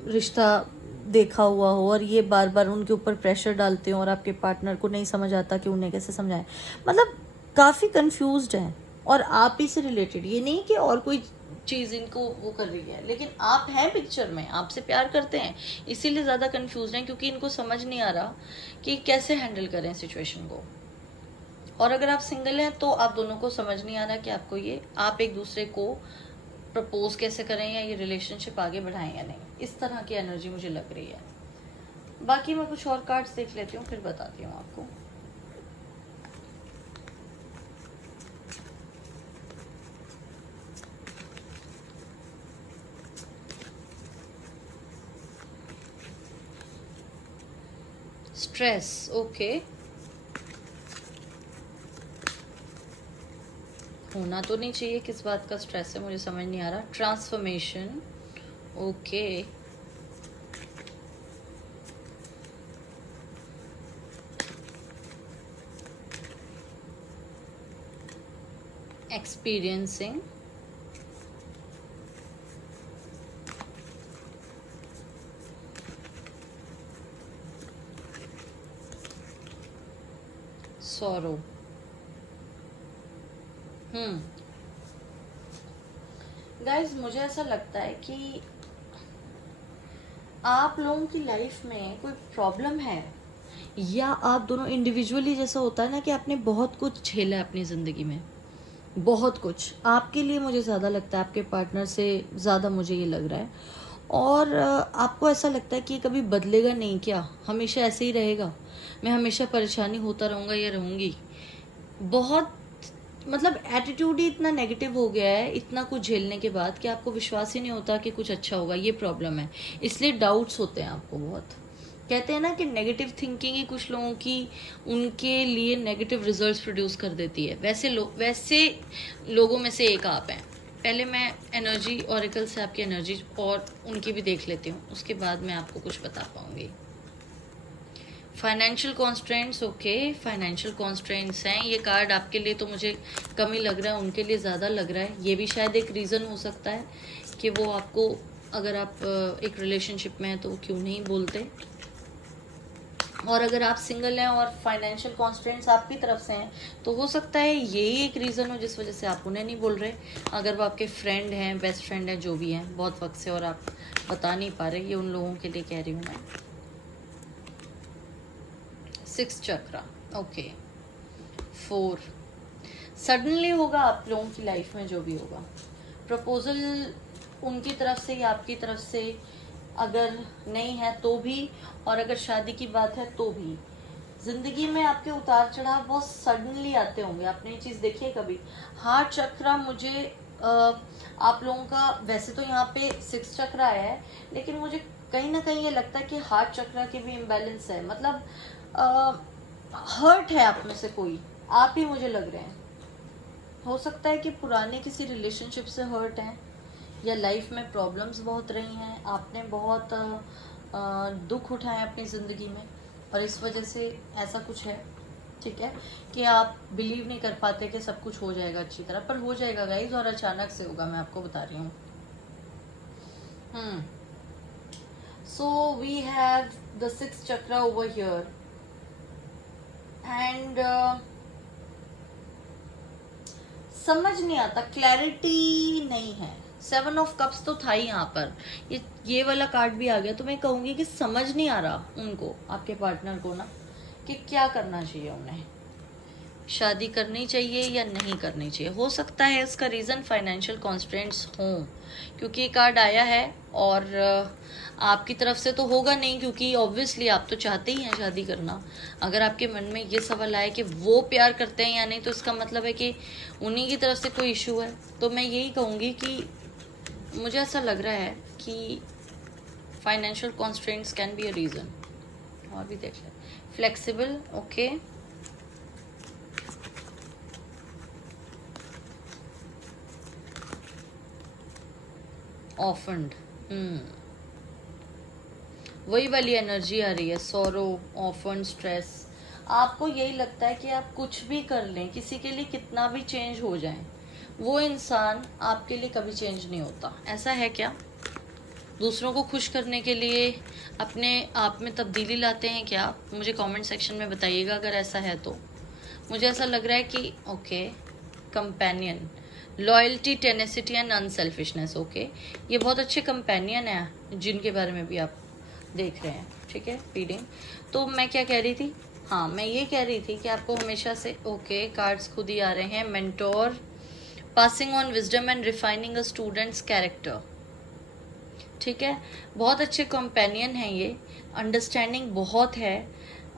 रिश्ता देखा हुआ हो, और ये बार बार उनके ऊपर प्रेशर डालते हो, और आपके पार्टनर को नहीं समझ आता कि उन्हें कैसे समझाएं। मतलब काफ़ी कंफ्यूज्ड हैं, और आप ही से रिलेटेड, ये नहीं कि और कोई चीज़ इनको वो कर रही है, लेकिन आप हैं पिक्चर में, आपसे प्यार करते हैं, इसीलिए ज़्यादा कंफ्यूज हैं, क्योंकि इनको समझ नहीं आ रहा कि कैसे हैंडल करें सिचुएशन को। और अगर आप सिंगल हैं तो आप दोनों को समझ नहीं आ रहा कि आपको ये, आप एक दूसरे को प्रपोज कैसे करें या ये रिलेशनशिप आगे बढ़ाएं या नहीं। इस तरह की एनर्जी मुझे लग रही है। बाकी मैं कुछ और कार्ड्स देख लेती हूँ, फिर बताती हूँ आपको। स्ट्रेस, ओके, होना तो नहीं चाहिए, किस बात का स्ट्रेस है मुझे समझ नहीं आ रहा। Transformation, okay, experiencing sorrow. Guys मुझे ऐसा लगता है कि आप लोगों की लाइफ में कोई प्रॉब्लम है, या आप दोनों इंडिविजुअली, जैसा होता है ना कि आपने बहुत कुछ झेला है अपनी ज़िंदगी में, बहुत कुछ आपके लिए, मुझे ज़्यादा लगता है आपके पार्टनर से ज़्यादा मुझे ये लग रहा है। और आपको ऐसा लगता है कि कभी बदलेगा नहीं क्या, हमेशा ऐसे ही रहेगा, मैं हमेशा परेशानी होता रहूँगा या रहूँगी। बहुत मतलब एटीट्यूड ही इतना नेगेटिव हो गया है इतना कुछ झेलने के बाद कि आपको विश्वास ही नहीं होता कि कुछ अच्छा होगा। ये प्रॉब्लम है, इसलिए डाउट्स होते हैं आपको बहुत। कहते हैं ना कि नेगेटिव थिंकिंग ही कुछ लोगों की, उनके लिए नेगेटिव रिजल्ट्स प्रोड्यूस कर देती है। वैसे लोगों में से एक आप हैं। पहले मैं एनर्जी ऑरेकल से आपकी एनर्जी और उनकी भी देख लेती हूँ, उसके बाद मैं आपको कुछ बता पाऊंगी। Financial constraints, okay, financial constraints हैं। ये कार्ड आपके लिए तो मुझे कम ही लग रहा है, उनके लिए ज़्यादा लग रहा है। ये भी शायद एक रीज़न हो सकता है कि वो आपको, अगर आप एक रिलेशनशिप में हैं तो क्यों नहीं बोलते, और अगर आप सिंगल हैं और फाइनेंशियल कॉन्स्ट्रेंट्स आपकी तरफ से हैं तो हो सकता है यही एक रीज़न हो जिस वजह से आप उन्हें नहीं बोल रहे। अगर वो आपके फ्रेंड हैं, बेस्ट फ्रेंड हैं, जो भी हैं बहुत वक्त से, और आप बता नहीं पा रहे, ये उन लोगों के लिए कह रही हूँ मैं। 6 चक्रा, ओके। 4 सडनली होगा आप लोगों की लाइफ में, जो भी होगा प्रपोजल उनकी तरफ से या आपकी तरफ से, अगर नहीं है तो भी, और अगर शादी की बात है तो भी। जिंदगी में आपके उतार चढ़ाव बहुत सडनली आते होंगे, आपने ये चीज़ देखी है कभी। हार्ट चक्रा मुझे आप लोगों का, वैसे तो यहाँ पे 6 चक्रा आया है, लेकिन मुझे कहीं ना कहीं ये लगता है कि हार्ट चक्रा की भी इम्बैलेंस है। मतलब हर्ट है आप में से कोई, आप ही मुझे लग रहे हैं। हो सकता है कि पुराने किसी रिलेशनशिप से हर्ट हैं, या लाइफ में प्रॉब्लम्स बहुत रही हैं, आपने बहुत दुख उठाए अपनी ज़िंदगी में, और इस वजह से ऐसा कुछ है, ठीक है, कि आप बिलीव नहीं कर पाते कि सब कुछ हो जाएगा अच्छी तरह, पर हो जाएगा गाइज, और अचानक से होगा, मैं आपको बता रही हूँ। So we have the 6th chakra over here, and समझ नहीं आता, क्लैरिटी नहीं है। 7 ऑफ कप्स तो था ही यहाँ पर, ये वाला कार्ड भी आ गया, तो मैं कहूँगी कि समझ नहीं आ रहा उनको, आपके पार्टनर को ना, कि क्या करना चाहिए उन्हें, शादी करनी चाहिए या नहीं करनी चाहिए। हो सकता है इसका रीज़न फाइनेंशियल कॉन्स्ट्रेंट्स हों, क्योंकि ये कार्ड आया है, और आपकी तरफ से तो होगा नहीं, क्योंकि ऑब्वियसली आप तो चाहते ही हैं शादी करना। अगर आपके मन में ये सवाल आए कि वो प्यार करते हैं या नहीं, तो इसका मतलब है कि उन्हीं की तरफ से कोई इशू है। तो मैं यही कहूँगी कि मुझे ऐसा लग रहा है कि financial constraints can be a reason. और भी देख लें, फ्लेक्सिबल, ओके, ऑफेंड, वही वाली एनर्जी आ रही है, सॉरो, ऑफेंड, स्ट्रेस। आपको यही लगता है कि आप कुछ भी कर लें, किसी के लिए कितना भी चेंज हो जाए, वो इंसान आपके लिए कभी चेंज नहीं होता। ऐसा है क्या? दूसरों को खुश करने के लिए अपने आप में तब्दीली लाते हैं क्या? मुझे कमेंट सेक्शन में बताइएगा अगर ऐसा है तो। मुझे ऐसा लग रहा है कि okay, companion, loyalty, tenacity and unselfishness, okay, ये बहुत अच्छे कंपेनियन हैं जिनके बारे में भी आप देख रहे हैं, ठीक है, रीडिंग। तो मैं क्या कह रही थी, हाँ, मैं ये कह रही थी कि आपको हमेशा से, ओके, कार्ड्स खुद ही आ रहे हैं, mentor, passing on wisdom and refining a students character, ठीक है, बहुत अच्छे कंपेनियन हैं ये, अंडरस्टैंडिंग बहुत है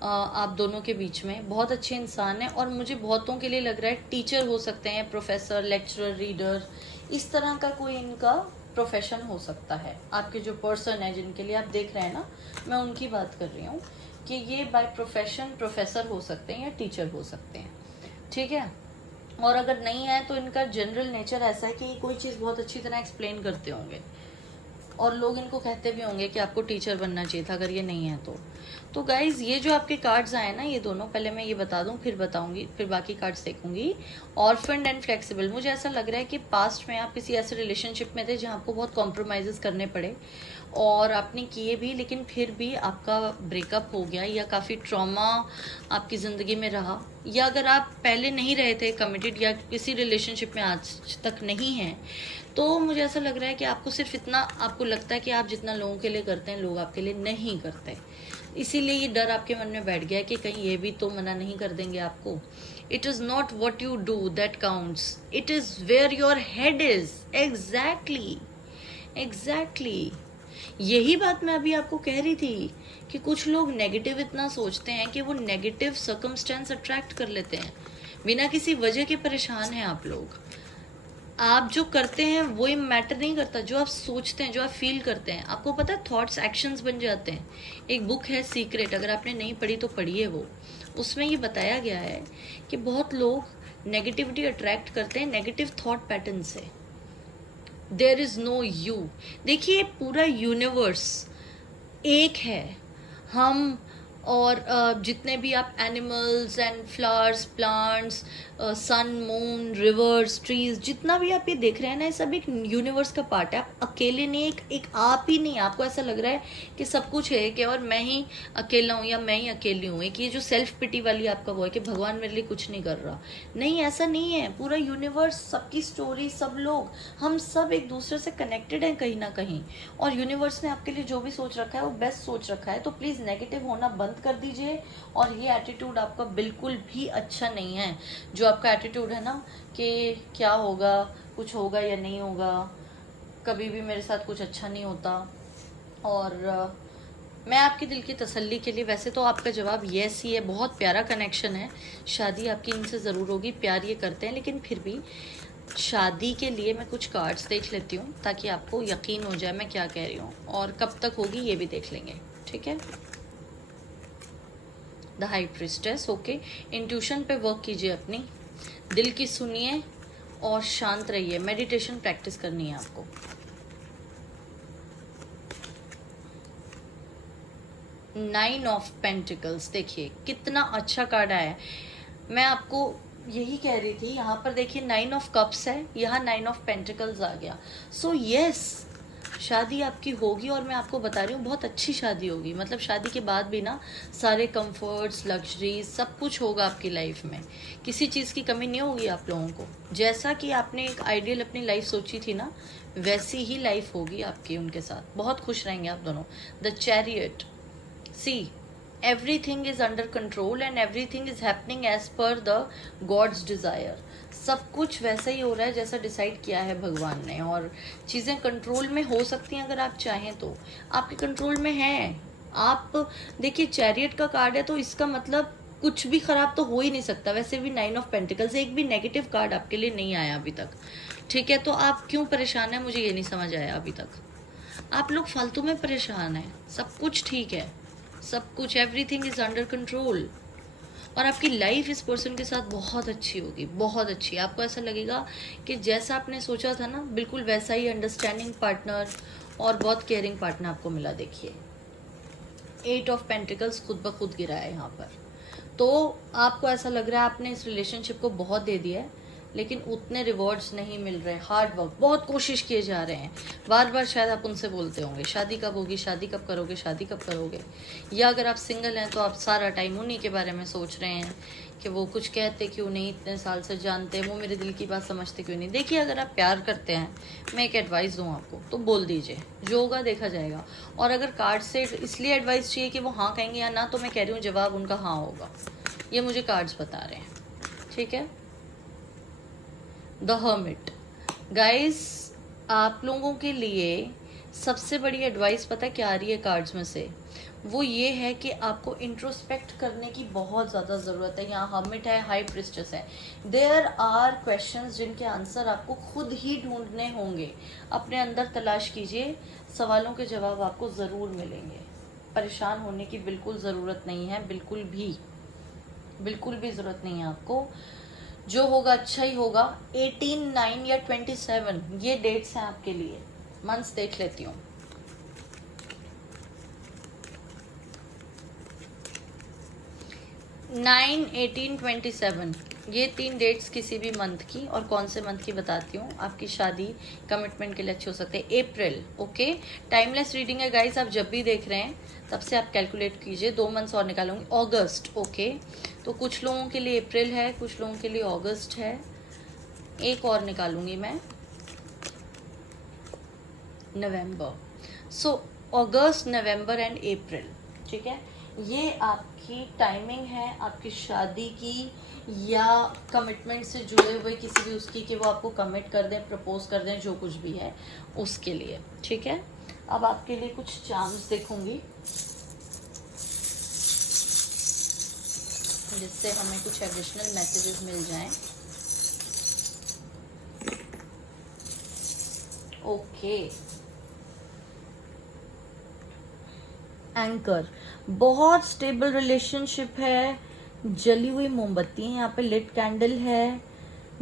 आप दोनों के बीच में, बहुत अच्छे इंसान हैं, और मुझे बहुतों के लिए लग रहा है टीचर हो सकते हैं, प्रोफेसर, लेक्चरर, रीडर, इस तरह का कोई इनका प्रोफेशन हो सकता है। आपके जो पर्सन है जिनके लिए आप देख रहे हैं ना, मैं उनकी बात कर रही हूँ कि ये बाय प्रोफेशन प्रोफेसर हो सकते हैं या टीचर हो सकते हैं, ठीक है। और अगर नहीं है तो इनका जनरल नेचर ऐसा है कि कोई चीज़ बहुत अच्छी तरह एक्सप्लेन करते होंगे, और लोग इनको कहते भी होंगे कि आपको टीचर बनना चाहिए था अगर ये नहीं है तो गाइज ये जो आपके कार्ड्स आए ना, ये दोनों, पहले मैं ये बता दूं फिर बताऊंगी, फिर बाकी कार्ड्स देखूंगी। ऑर्फन्ड एंड फ्लेक्सिबल, मुझे ऐसा लग रहा है कि पास्ट में आप किसी ऐसे रिलेशनशिप में थे जहाँ आपको बहुत कॉम्प्रोमाइज़ करने पड़े और आपने किए भी, लेकिन फिर भी आपका ब्रेकअप हो गया, या काफ़ी ट्रॉमा आपकी ज़िंदगी में रहा, या अगर आप पहले नहीं रहे थे कमिटेड या किसी रिलेशनशिप में आज तक नहीं हैं, तो मुझे ऐसा लग रहा है कि आपको सिर्फ इतना आपको लगता है कि आप जितना लोगों के लिए करते हैं लोग आपके लिए नहीं करते, इसीलिए ये डर आपके मन में बैठ गया कि कहीं ये भी तो मना नहीं कर देंगे आपको। It is not what you do that counts, it is where your head is. Exactly यही बात मैं अभी आपको कह रही थी कि कुछ लोग नेगेटिव इतना सोचते हैं कि वो नेगेटिव सर्कमस्टेंस अट्रैक्ट कर लेते हैं, बिना किसी वजह के परेशान हैं आप लोग। आप जो करते हैं वो मैटर नहीं करता, जो आप सोचते हैं, जो आप फील करते हैं। आपको पता है थॉट्स एक्शंस बन जाते हैं। एक बुक है सीक्रेट, अगर आपने नहीं पढ़ी तो पढ़िए वो, उसमें ये बताया गया है कि बहुत लोग नेगेटिविटी अट्रैक्ट करते हैं नेगेटिव थॉट पैटर्न से। There is no you. देखिए पूरा यूनिवर्स एक है, हम और जितने भी आप animals and flowers, plants, sun, moon, rivers, trees, जितना भी आप ये देख रहे हैं ना, ये सब एक यूनिवर्स का पार्ट है। आप अकेले नहीं, एक आप ही नहीं। आपको ऐसा लग रहा है कि सब कुछ है कि और मैं ही अकेला हूँ या मैं ही अकेली हूँ, एक ये जो सेल्फ पिटी वाली आपका वो है कि भगवान मेरे लिए कुछ नहीं कर रहा। नहीं, ऐसा नहीं है। पूरा यूनिवर्स, सबकी स्टोरी, सब लोग, हम सब एक दूसरे से कनेक्टेड हैं कहीं ना कहीं, और यूनिवर्स ने आपके लिए जो भी सोच रखा है वो बेस्ट सोच रखा है। तो प्लीज़ नेगेटिव होना बंद कर दीजिए, और ये एटीट्यूड आपका बिल्कुल भी अच्छा नहीं है। जो आपका एटीट्यूड है ना कि क्या होगा, कुछ होगा या नहीं होगा, कभी भी मेरे साथ कुछ अच्छा नहीं होता, और मैं आपके दिल की तसल्ली के लिए, वैसे तो आपका जवाब येस ही है, बहुत प्यारा कनेक्शन है, शादी आपकी इनसे ज़रूर होगी, प्यार ये करते हैं, लेकिन फिर भी शादी के लिए मैं कुछ कार्ड्स देख लेती हूँ ताकि आपको यकीन हो जाए मैं क्या कह रही हूँ, और कब तक होगी ये भी देख लेंगे, ठीक है। The high priestess, okay. Intuition पे वर्क कीजिए, अपनी दिल की सुनिए और शांत रहिए। मेडिटेशन प्रैक्टिस करनी है आपको। नाइन ऑफ पेंटिकल्स, देखिए कितना अच्छा कार्ड आया है। मैं आपको यही कह रही थी, यहाँ पर देखिए 9 ऑफ कप्स है, यहाँ 9 ऑफ पेंटिकल्स आ गया। सो यस, शादी आपकी होगी, और मैं आपको बता रही हूँ बहुत अच्छी शादी होगी। मतलब शादी के बाद भी ना सारे कंफर्ट्स, लग्जरीज, सब कुछ होगा आपकी लाइफ में, किसी चीज़ की कमी नहीं होगी आप लोगों को। जैसा कि आपने एक आइडियल अपनी लाइफ सोची थी ना, वैसी ही लाइफ होगी आपकी उनके साथ। बहुत खुश रहेंगे आप दोनों। The chariot, see everything is under control and everything is happening as per the God's desire। सब कुछ वैसा ही हो रहा है जैसा डिसाइड किया है भगवान ने, और चीज़ें कंट्रोल में हो सकती हैं अगर आप चाहें तो, आपके कंट्रोल में हैं आप। देखिए चैरियट का कार्ड है तो इसका मतलब कुछ भी खराब तो हो ही नहीं सकता। वैसे भी 9 ऑफ पेंटिकल्स, एक भी नेगेटिव कार्ड आपके लिए नहीं आया अभी तक, ठीक है। तो आप क्यों परेशान हैं, मुझे ये नहीं समझ आया अभी तक। आप लोग फालतू में परेशान हैं, सब कुछ ठीक है, सब कुछ, एवरीथिंग इज अंडर कंट्रोल, और आपकी लाइफ इस पर्सन के साथ बहुत अच्छी होगी, बहुत अच्छी। आपको ऐसा लगेगा कि जैसा आपने सोचा था ना, बिल्कुल वैसा ही अंडरस्टैंडिंग पार्टनर और बहुत केयरिंग पार्टनर आपको मिला। देखिए 8 ऑफ पेंटिकल्स खुद ब खुद गिरा है यहाँ पर। तो आपको ऐसा लग रहा है आपने इस रिलेशनशिप को बहुत दे दिया है, लेकिन उतने रिवॉर्ड्स नहीं मिल रहे। हार्ड वर्क, बहुत कोशिश किए जा रहे हैं, बार बार शायद आप उनसे बोलते होंगे शादी कब होगी, शादी कब करोगे, शादी कब करोगे। या अगर आप सिंगल हैं तो आप सारा टाइम उन्हीं के बारे में सोच रहे हैं कि वो कुछ कहते क्यों नहीं, इतने साल से जानते हैं, वो मेरे दिल की बात समझते क्यों नहीं। देखिए अगर आप प्यार करते हैं, मैं एक एडवाइस दूँ आपको तो बोल दीजिए, जो होगा देखा जाएगा। और अगर कार्ड से इसलिए एडवाइस चाहिए कि वो हाँ कहेंगे या ना, तो मैं कह रही हूँ जवाब उनका हाँ होगा, ये मुझे कार्ड्स बता रहे हैं, ठीक है। द हर्मिट, गाइस आप लोगों के लिए सबसे बड़ी एडवाइस पता है क्या आ रही है कार्ड्स में से, वो ये है कि आपको इंट्रोस्पेक्ट करने की बहुत ज़्यादा ज़रूरत है। यहाँ हर्मिट है, हाई प्रिस्टेस है। देयर आर क्वेश्चंस जिनके आंसर आपको खुद ही ढूंढने होंगे। अपने अंदर तलाश कीजिए, सवालों के जवाब आपको ज़रूर मिलेंगे। परेशान होने की बिल्कुल ज़रूरत नहीं है, बिल्कुल भी ज़रूरत नहीं है आपको। जो होगा अच्छा ही होगा। 18, 9 या 27 ये डेट्स हैं आपके लिए। मंथ्स देख लेती हूँ। 9, 18, 27 ये 3 डेट्स किसी भी मंथ की, और कौन से मंथ की बताती हूँ, आपकी शादी कमिटमेंट के लिए अच्छे हो सकते हैं। अप्रैल, ओके। टाइमलेस रीडिंग है गाइस, आप जब भी देख रहे हैं तब से आप कैलकुलेट कीजिए। 2 मंथ्स और निकालूंगी। अगस्त, ओके, तो कुछ लोगों के लिए अप्रैल है, कुछ लोगों के लिए अगस्त है, एक और निकालूंगी मैं, नवंबर। सो अगस्त, नवंबर एंड अप्रैल, ठीक है। ये आपकी टाइमिंग है आपकी शादी की या कमिटमेंट से जुड़े हुए किसी भी उसकी, कि वो आपको कमिट कर दें, प्रपोज कर दें, जो कुछ भी है उसके लिए, ठीक है। अब आपके लिए कुछ चार्म्स देखूंगी जिससे हमें कुछ एडिशनल मैसेजेस मिल जाएं। ओके, एंकर, बहुत स्टेबल रिलेशनशिप है, जली हुई मोमबत्ती है यहाँ पे, लिट कैंडल है,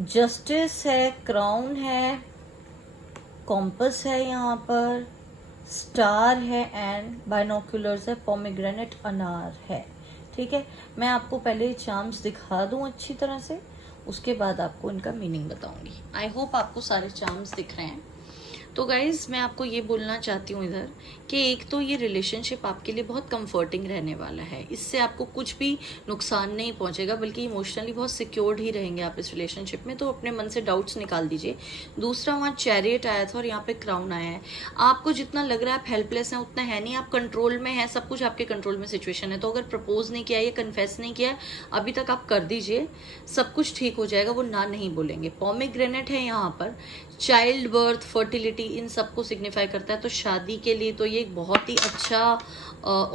जस्टिस है, क्राउन है, कॉम्पस है यहाँ पर, स्टार है एंड बाइनोक्यूलर्स है, पोमीग्रेनेट अनार है, ठीक है। मैं आपको पहले चार्म्स दिखा दूं अच्छी तरह से, उसके बाद आपको इनका मीनिंग बताऊंगी। आई होप आपको सारे चार्म्स दिख रहे हैं। तो गाइज मैं आपको ये बोलना चाहती हूँ इधर कि एक तो ये रिलेशनशिप आपके लिए बहुत कंफर्टिंग रहने वाला है, इससे आपको कुछ भी नुकसान नहीं पहुंचेगा, बल्कि इमोशनली बहुत सिक्योर्ड ही रहेंगे आप इस रिलेशनशिप में। तो अपने मन से डाउट्स निकाल दीजिए। दूसरा, वहाँ चैरियट आया था और यहाँ पे क्राउन आया है। आपको जितना लग रहा है आप हेल्पलेस हैं उतना है नहीं, आप कंट्रोल में है, सब कुछ आपके कंट्रोल में सिचुएशन है। तो अगर प्रपोज नहीं किया या कन्फेस नहीं किया अभी तक, आप कर दीजिए, सब कुछ ठीक हो जाएगा, वो ना नहीं बोलेंगे। पोमीग्रेनेट है यहाँ पर, चाइल्ड बर्थ, फर्टिलिटी, इन सबको सिग्निफाई करता है। तो शादी के लिए तो ये एक बहुत ही अच्छा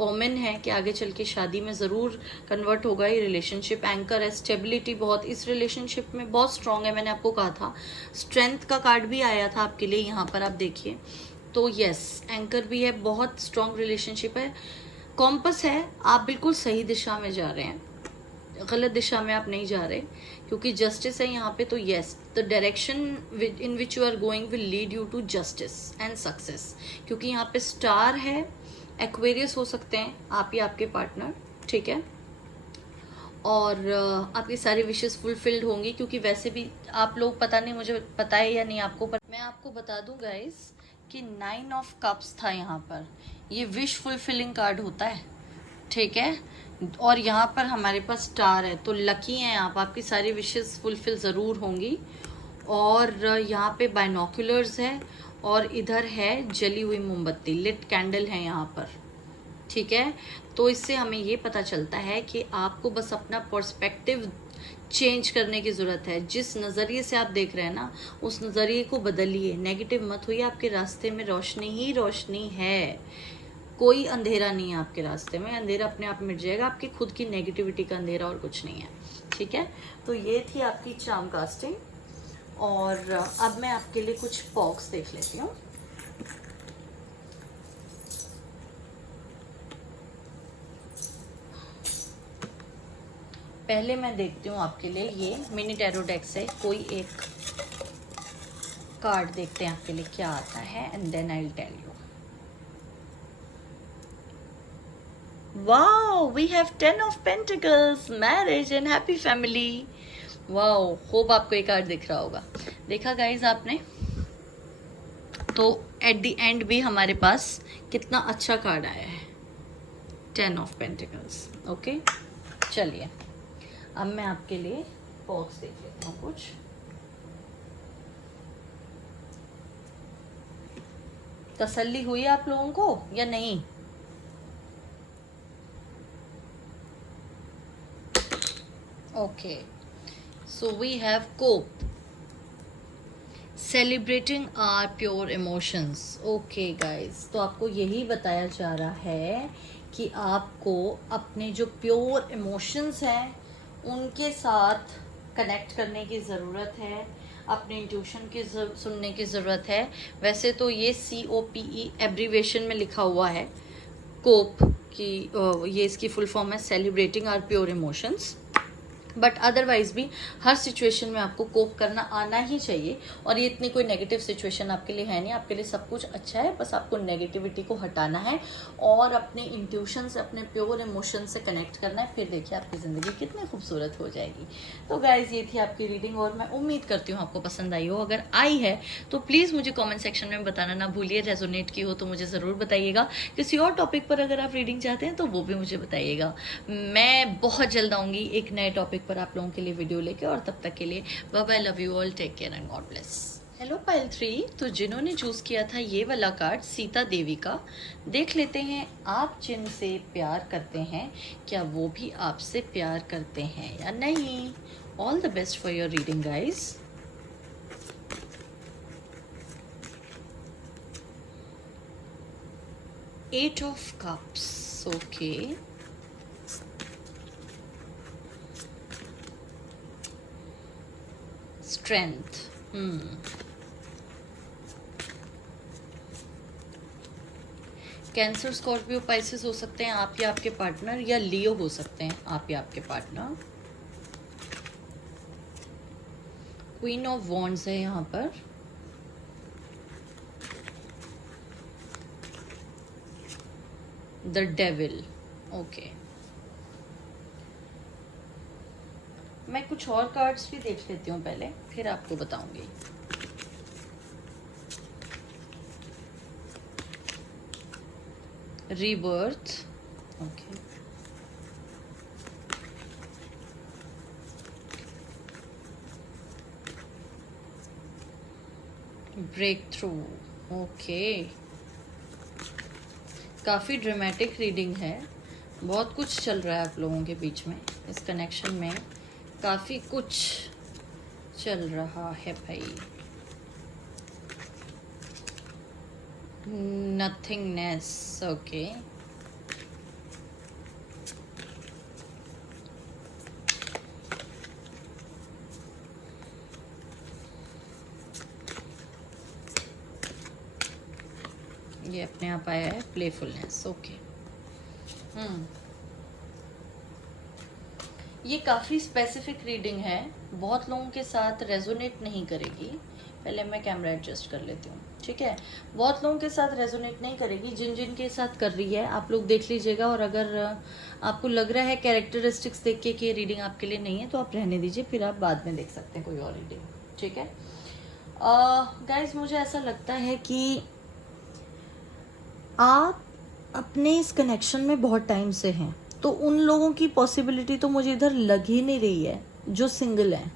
ओमेन है कि आगे चल के शादी में ज़रूर कन्वर्ट होगा ये रिलेशनशिप। एंकर है, स्टेबिलिटी बहुत इस रिलेशनशिप में बहुत स्ट्रांग है, मैंने आपको कहा था। स्ट्रेंथ का कार्ड भी आया था आपके लिए, यहाँ पर आप देखिए। तो यस, एंकर भी है, बहुत स्ट्रांग रिलेशनशिप है। कॉम्पस है, आप बिल्कुल सही दिशा में जा रहे हैं, गलत दिशा में आप नहीं जा रहे, क्योंकि जस्टिस है यहाँ पे। तो yes, the direction in which you are going will lead you to justice and success, क्योंकि यहाँ पे स्टार है, एक्वेरियस हो सकते हैं आप ही आपके पार्टनर, ठीक है। और आपकी सारी विशेस फुलफिल्ड होंगी, क्योंकि वैसे भी आप लोग, पता नहीं मुझे पता है या नहीं आपको, पर मैं आपको बता दूं गाइस कि 9 ऑफ कप्स था यहाँ पर। ये विश फुलफिलिंग कार्ड होता है, ठीक है। और यहाँ पर हमारे पास स्टार है, तो लकी हैं आप, आपकी सारी विशेस फुलफिल ज़रूर होंगी। और यहाँ पे बाइनोक्यूलर्स है, और इधर है जली हुई मोमबत्ती, लिट कैंडल है यहाँ पर, ठीक है। तो इससे हमें ये पता चलता है कि आपको बस अपना पर्सपेक्टिव चेंज करने की ज़रूरत है। जिस नज़रिए से आप देख रहे हैं ना, उस नज़रिए को बदलिए, नेगेटिव मत होइए। आपके रास्ते में रोशनी ही रोशनी है, कोई अंधेरा नहीं है आपके रास्ते में। अंधेरा अपने आप मिट जाएगा, आपकी खुद की नेगेटिविटी का अंधेरा, और कुछ नहीं है, ठीक है। तो ये थी आपकी चार्म कास्टिंग, और अब मैं आपके लिए कुछ बॉक्स देख लेती हूँ। पहले मैं देखती हूँ आपके लिए, ये मिनी टैरो डेक से कोई एक कार्ड देखते हैं आपके लिए क्या आता है, and then I will tell you. Wow, we have 10 of Pentacles, marriage and happy family. Wow, hope आपको एक कार्ड दिख रहा होगा। देखा गाइज आपने? तो एट द एंड भी हमारे पास कितना अच्छा कार्ड आया है, 10 of Pentacles, ओके। चलिए अब मैं आपके लिए बॉक्स देख लेता हूँ कुछ। तसल्ली हुई आप लोगों को या नहीं? Okay, so we have cope, celebrating our pure emotions. Okay guys, तो आपको यही बताया जा रहा है कि आपको अपने जो प्योर इमोशंस हैं उनके साथ कनेक्ट करने की ज़रूरत है, अपने इंट्यूशन की सुनने की ज़रूरत है। वैसे तो ये COPE एब्रीवेशन में लिखा हुआ है, कोप की, ये इसकी फुल फॉर्म है celebrating our pure emotions. But otherwise भी हर सिचुएशन में आपको कोप करना आना ही चाहिए। और ये इतनी कोई नेगेटिव सिचुएशन आपके लिए है नहीं, आपके लिए सब कुछ अच्छा है, बस आपको नेगेटिविटी को हटाना है और अपने इंट्यूशन से, अपने प्योर इमोशन से कनेक्ट करना है। फिर देखिए आपकी ज़िंदगी कितनी खूबसूरत हो जाएगी। तो गाइज ये थी आपकी रीडिंग और मैं उम्मीद करती हूँ आपको पसंद आई हो। अगर आई है तो प्लीज़ मुझे कॉमेंट सेक्शन में बताना ना भूलिए। रेजोनेट की हो तो मुझे ज़रूर बताइएगा। किसी और टॉपिक पर अगर आप रीडिंग चाहते हैं तो वो भी मुझे बताइएगा। मैं बहुत जल्द आऊँगी एक नए टॉपिक पर आप लोगों के लिए वीडियो लेके, और तब तक के लिए bye bye, love you all, take care and god bless. Hello pile 3, तो जिन्होंने चूज किया था ये वाला कार्ड सीता देवी का, देख लेते हैं आप जिनसे प्यार करते हैं क्या वो भी आपसे प्यार करते हैं या नहीं। All the best for your reading guys. Eight of cups, okay. Strength, Cancer, Scorpio, Pisces हो सकते हैं आप या आपके पार्टनर, या लियो हो सकते हैं आप या आपके पार्टनर। क्वीन ऑफ वॉन्ड्स है यहाँ पर। The devil, okay. मैं कुछ और कार्ड्स भी देख लेती हूँ पहले, फिर आपको बताऊंगी। Rebirth, okay. Breakthrough, okay. काफ़ी ड्रामेटिक रीडिंग है, बहुत कुछ चल रहा है आप लोगों के बीच में, इस कनेक्शन में काफ़ी कुछ चल रहा है भाई। Nothingness, okay. ये अपने आप आया है, प्लेफुलनेस, ओके। ये काफ़ी स्पेसिफिक रीडिंग है, बहुत लोगों के साथ रेजोनेट नहीं करेगी। पहले मैं कैमरा एडजस्ट कर लेती हूँ, ठीक है। बहुत लोगों के साथ रेजोनेट नहीं करेगी, जिन जिन के साथ कर रही है आप लोग देख लीजिएगा। और अगर आपको लग रहा है कैरेक्टरिस्टिक्स देख के कि ये रीडिंग आपके लिए नहीं है तो आप रहने दीजिए, फिर आप बाद में देख सकते हैं कोई और रीडिंग, ठीक है। गाइज मुझे ऐसा लगता है कि आप अपने इस कनेक्शन में बहुत टाइम से हैं, तो उन लोगों की पॉसिबिलिटी तो मुझे इधर लग ही नहीं रही है जो सिंगल हैं,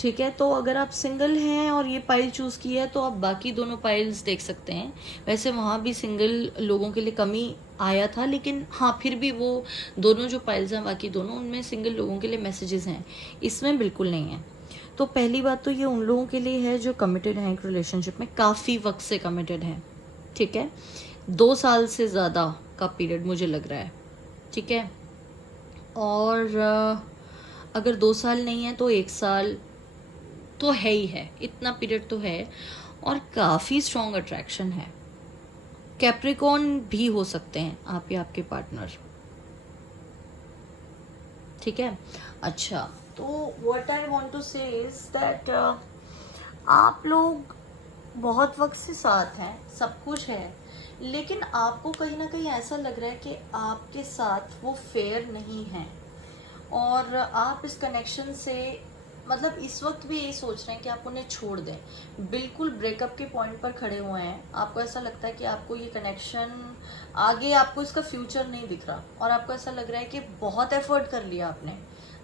ठीक है। तो अगर आप सिंगल हैं और ये पाइल चूज़ की है तो आप बाकी दोनों पाइल्स देख सकते हैं। वैसे वहाँ भी सिंगल लोगों के लिए कमी आया था, लेकिन हाँ फिर भी वो दोनों जो पाइल्स हैं बाकी दोनों, उनमें सिंगल लोगों के लिए मैसेजेस हैं, इसमें बिल्कुल नहीं है। तो पहली बात तो ये उन लोगों के लिए है जो कमिटेड हैं एक रिलेशनशिप में, काफ़ी वक्त से कमिटेड हैं, ठीक है। 2 साल से ज़्यादा का पीरियड मुझे लग रहा है, ठीक है। और अगर 2 साल नहीं है तो 1 साल तो है ही है, इतना पीरियड तो है। और काफ़ी स्ट्रॉन्ग अट्रैक्शन है। कैप्रिकॉर्न भी हो सकते हैं आप या आपके पार्टनर, ठीक है। अच्छा, तो व्हाट आई वांट टू से इज दैट आप लोग बहुत वक्त से साथ हैं, सब कुछ है, लेकिन आपको कहीं ना कहीं ऐसा लग रहा है कि आपके साथ वो फेयर नहीं है। और आप इस कनेक्शन से मतलब इस वक्त भी यही सोच रहे हैं कि आप उन्हें छोड़ दें, बिल्कुल ब्रेकअप के पॉइंट पर खड़े हुए हैं। आपको ऐसा लगता है कि आपको ये कनेक्शन आगे, आपको इसका फ्यूचर नहीं दिख रहा, और आपको ऐसा लग रहा है कि बहुत एफर्ट कर लिया आपने,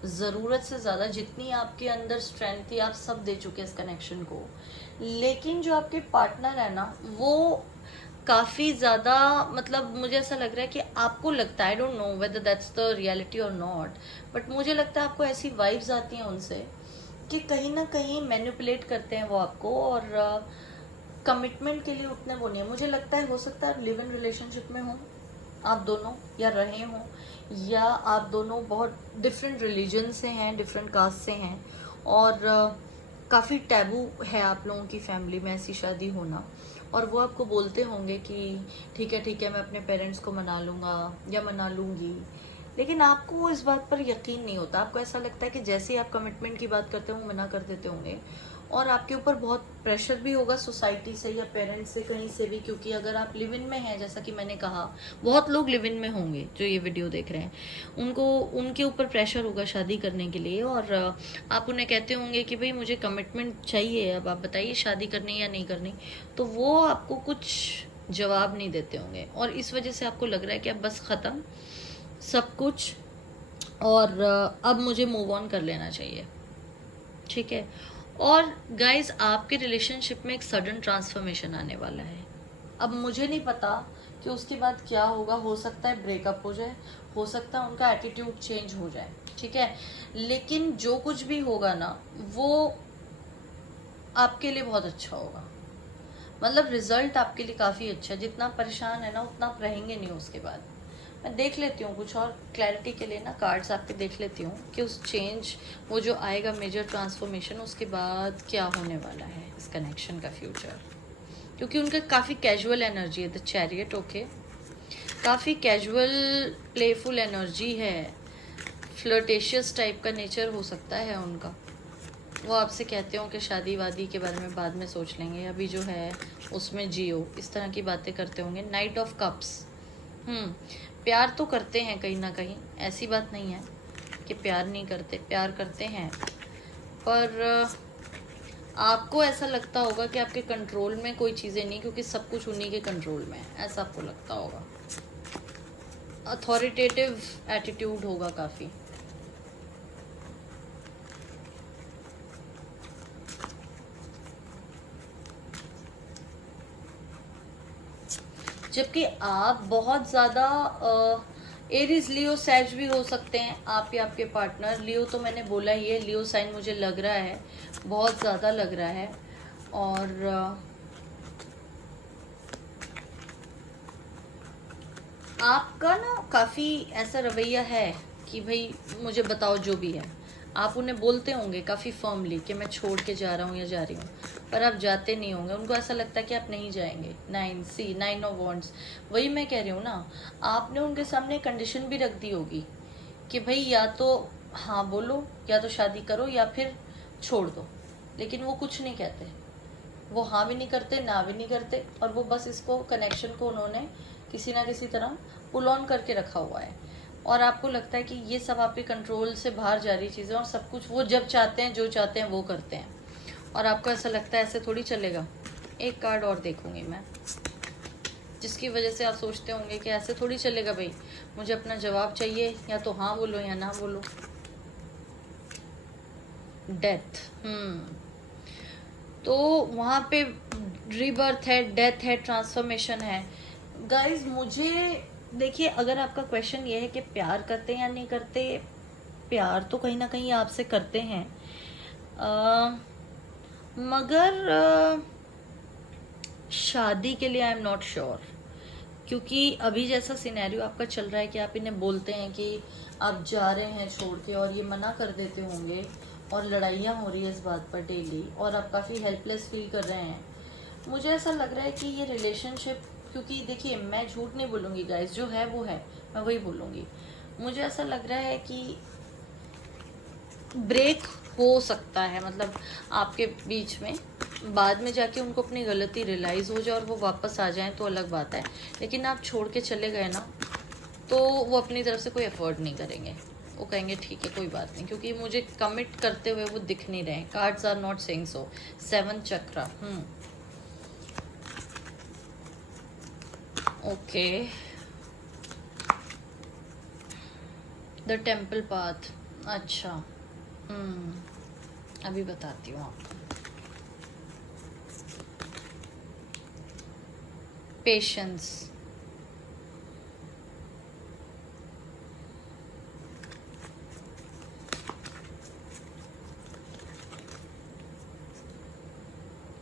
ज़रूरत से ज़्यादा, जितनी आपके अंदर स्ट्रेंथ थी आप सब दे चुके इस कनेक्शन को। लेकिन जो आपके पार्टनर है ना, वो काफ़ी ज़्यादा, मतलब मुझे ऐसा लग रहा है कि आपको लगता है, I don't know whether that's the reality और नॉट, बट मुझे लगता है आपको ऐसी वाइब्स आती हैं उनसे कि कहीं ना कहीं मैनिपुलेट करते हैं वो आपको, और कमिटमेंट के लिए उतने वो नहीं है। मुझे लगता है हो सकता है आप लिव इन रिलेशनशिप में हो आप दोनों, या रहे हों, या आप दोनों बहुत डिफरेंट रिलीजन से हैं, डिफरेंट कास्ट से हैं, और काफ़ी टैबू है आप लोगों की फैमिली में ऐसी शादी होना। और वो आपको बोलते होंगे कि ठीक है मैं अपने पेरेंट्स को मना लूँगा या मना लूँगी, लेकिन आपको इस बात पर यकीन नहीं होता। आपको ऐसा लगता है कि जैसे ही आप कमिटमेंट की बात करते हो वो मना कर देते होंगे, और आपके ऊपर बहुत प्रेशर भी होगा सोसाइटी से या पेरेंट्स से, कहीं से भी, क्योंकि अगर आप लिव इन में हैं, जैसा कि मैंने कहा, बहुत लोग लिव इन में होंगे जो ये वीडियो देख रहे हैं, उनको उनके ऊपर प्रेशर होगा शादी करने के लिए, और आप उन्हें कहते होंगे कि भाई मुझे कमिटमेंट चाहिए, अब आप बताइए शादी करनी या नहीं करनी, तो वो आपको कुछ जवाब नहीं देते होंगे, और इस वजह से आपको लग रहा है कि अब बस ख़त्म सब कुछ, और अब मुझे मूव ऑन कर लेना चाहिए, ठीक है। और गाइज, आपके रिलेशनशिप में एक सडन ट्रांसफॉर्मेशन आने वाला है। अब मुझे नहीं पता कि उसके बाद क्या होगा, हो सकता है ब्रेकअप हो जाए, हो सकता है उनका एटीट्यूड चेंज हो जाए, ठीक है, लेकिन जो कुछ भी होगा ना, वो आपके लिए बहुत अच्छा होगा। मतलब रिजल्ट आपके लिए काफ़ी अच्छा है। जितना परेशान है ना, उतना आप रहेंगे नहीं उसके बाद। मैं देख लेती हूँ कुछ और क्लैरिटी के लिए ना, कार्ड्स आपके देख लेती हूँ कि उस चेंज, वो जो आएगा मेजर ट्रांसफॉर्मेशन, उसके बाद क्या होने वाला है इस कनेक्शन का फ्यूचर, क्योंकि उनका काफ़ी कैजुअल एनर्जी है, द चैरियट, ओके, काफ़ी कैजुअल प्लेफुल एनर्जी है, फ्लर्टेशियस टाइप का नेचर हो सकता है उनका। वो आपसे कहते हो कि शादी वादी के बारे में बाद में सोच लेंगे, अभी जो है उसमें जियो, इस तरह की बातें करते होंगे। नाइट ऑफ कप्स, प्यार तो करते हैं कहीं ना कहीं, ऐसी बात नहीं है कि प्यार नहीं करते, प्यार करते हैं, पर आपको ऐसा लगता होगा कि आपके कंट्रोल में कोई चीज़ें नहीं, क्योंकि सब कुछ उन्हीं के कंट्रोल में है, ऐसा आपको लगता होगा। अथॉरिटेटिव एटीट्यूड होगा काफ़ी। जबकि आप बहुत ज़्यादा एरीज, लियो, सैज भी हो सकते हैं आप या आपके पार्टनर। लियो तो मैंने बोला ही है, लियो साइन मुझे लग रहा है, बहुत ज़्यादा लग रहा है। और आपका ना काफ़ी ऐसा रवैया है कि भाई मुझे बताओ जो भी है। आप उन्हें बोलते होंगे काफ़ी फर्मली कि मैं छोड़ के जा रहा हूँ या जा रही हूँ, पर आप जाते नहीं होंगे। उनको ऐसा लगता है कि आप नहीं जाएंगे। 9 ऑफ वॉन्ड्स, वही मैं कह रही हूँ ना, आपने उनके सामने कंडीशन भी रख दी होगी कि भाई या तो हाँ बोलो, या तो शादी करो, या फिर छोड़ दो, लेकिन वो कुछ नहीं कहते। वो हाँ भी नहीं करते, ना भी नहीं करते, और वो बस इसको, कनेक्शन को उन्होंने किसी ना किसी तरह पुल ऑन करके रखा हुआ है। और आपको लगता है कि ये सब आपके कंट्रोल से बाहर जा रही चीज़ें, और सब कुछ वो जब चाहते हैं, जो चाहते हैं वो करते हैं, और आपको ऐसा लगता है ऐसे थोड़ी चलेगा। एक कार्ड और देखूंगी मैं, जिसकी वजह से आप सोचते होंगे कि ऐसे थोड़ी चलेगा भाई, मुझे अपना जवाब चाहिए, या तो हाँ बोलो या ना बोलो। डेथ, तो वहाँ पे रीबर्थ है, डेथ है, ट्रांसफॉर्मेशन है। गाइज, मुझे देखिए, अगर आपका क्वेश्चन ये है कि प्यार करते हैं या नहीं करते, प्यार तो कहीं ना कहीं आपसे करते हैं, मगर शादी के लिए आई एम नॉट श्योर, क्योंकि अभी जैसा सिनेरियो आपका चल रहा है कि आप इन्हें बोलते हैं कि आप जा रहे हैं छोड़ के, और ये मना कर देते होंगे, और लड़ाइयाँ हो रही है इस बात पर डेली, और आप काफ़ी हेल्पलेस फील कर रहे हैं। मुझे ऐसा लग रहा है कि ये रिलेशनशिप, क्योंकि देखिए मैं झूठ नहीं बोलूँगी गाइस, जो है वो है, मैं वही बोलूँगी। मुझे ऐसा लग रहा है कि ब्रेक हो सकता है, मतलब आपके बीच में, बाद में जाके उनको अपनी गलती रियलाइज़ हो जाए और वो वापस आ जाएं तो अलग बात है, लेकिन आप छोड़ के चले गए ना, तो वो अपनी तरफ से कोई एफर्ट नहीं करेंगे। वो कहेंगे ठीक है कोई बात नहीं, क्योंकि मुझे कमिट करते हुए वो दिख नहीं रहे। Cards are not saying so. 7 chakra, okay, the temple path, अच्छा, अभी बताती हूँ आपको। Patience,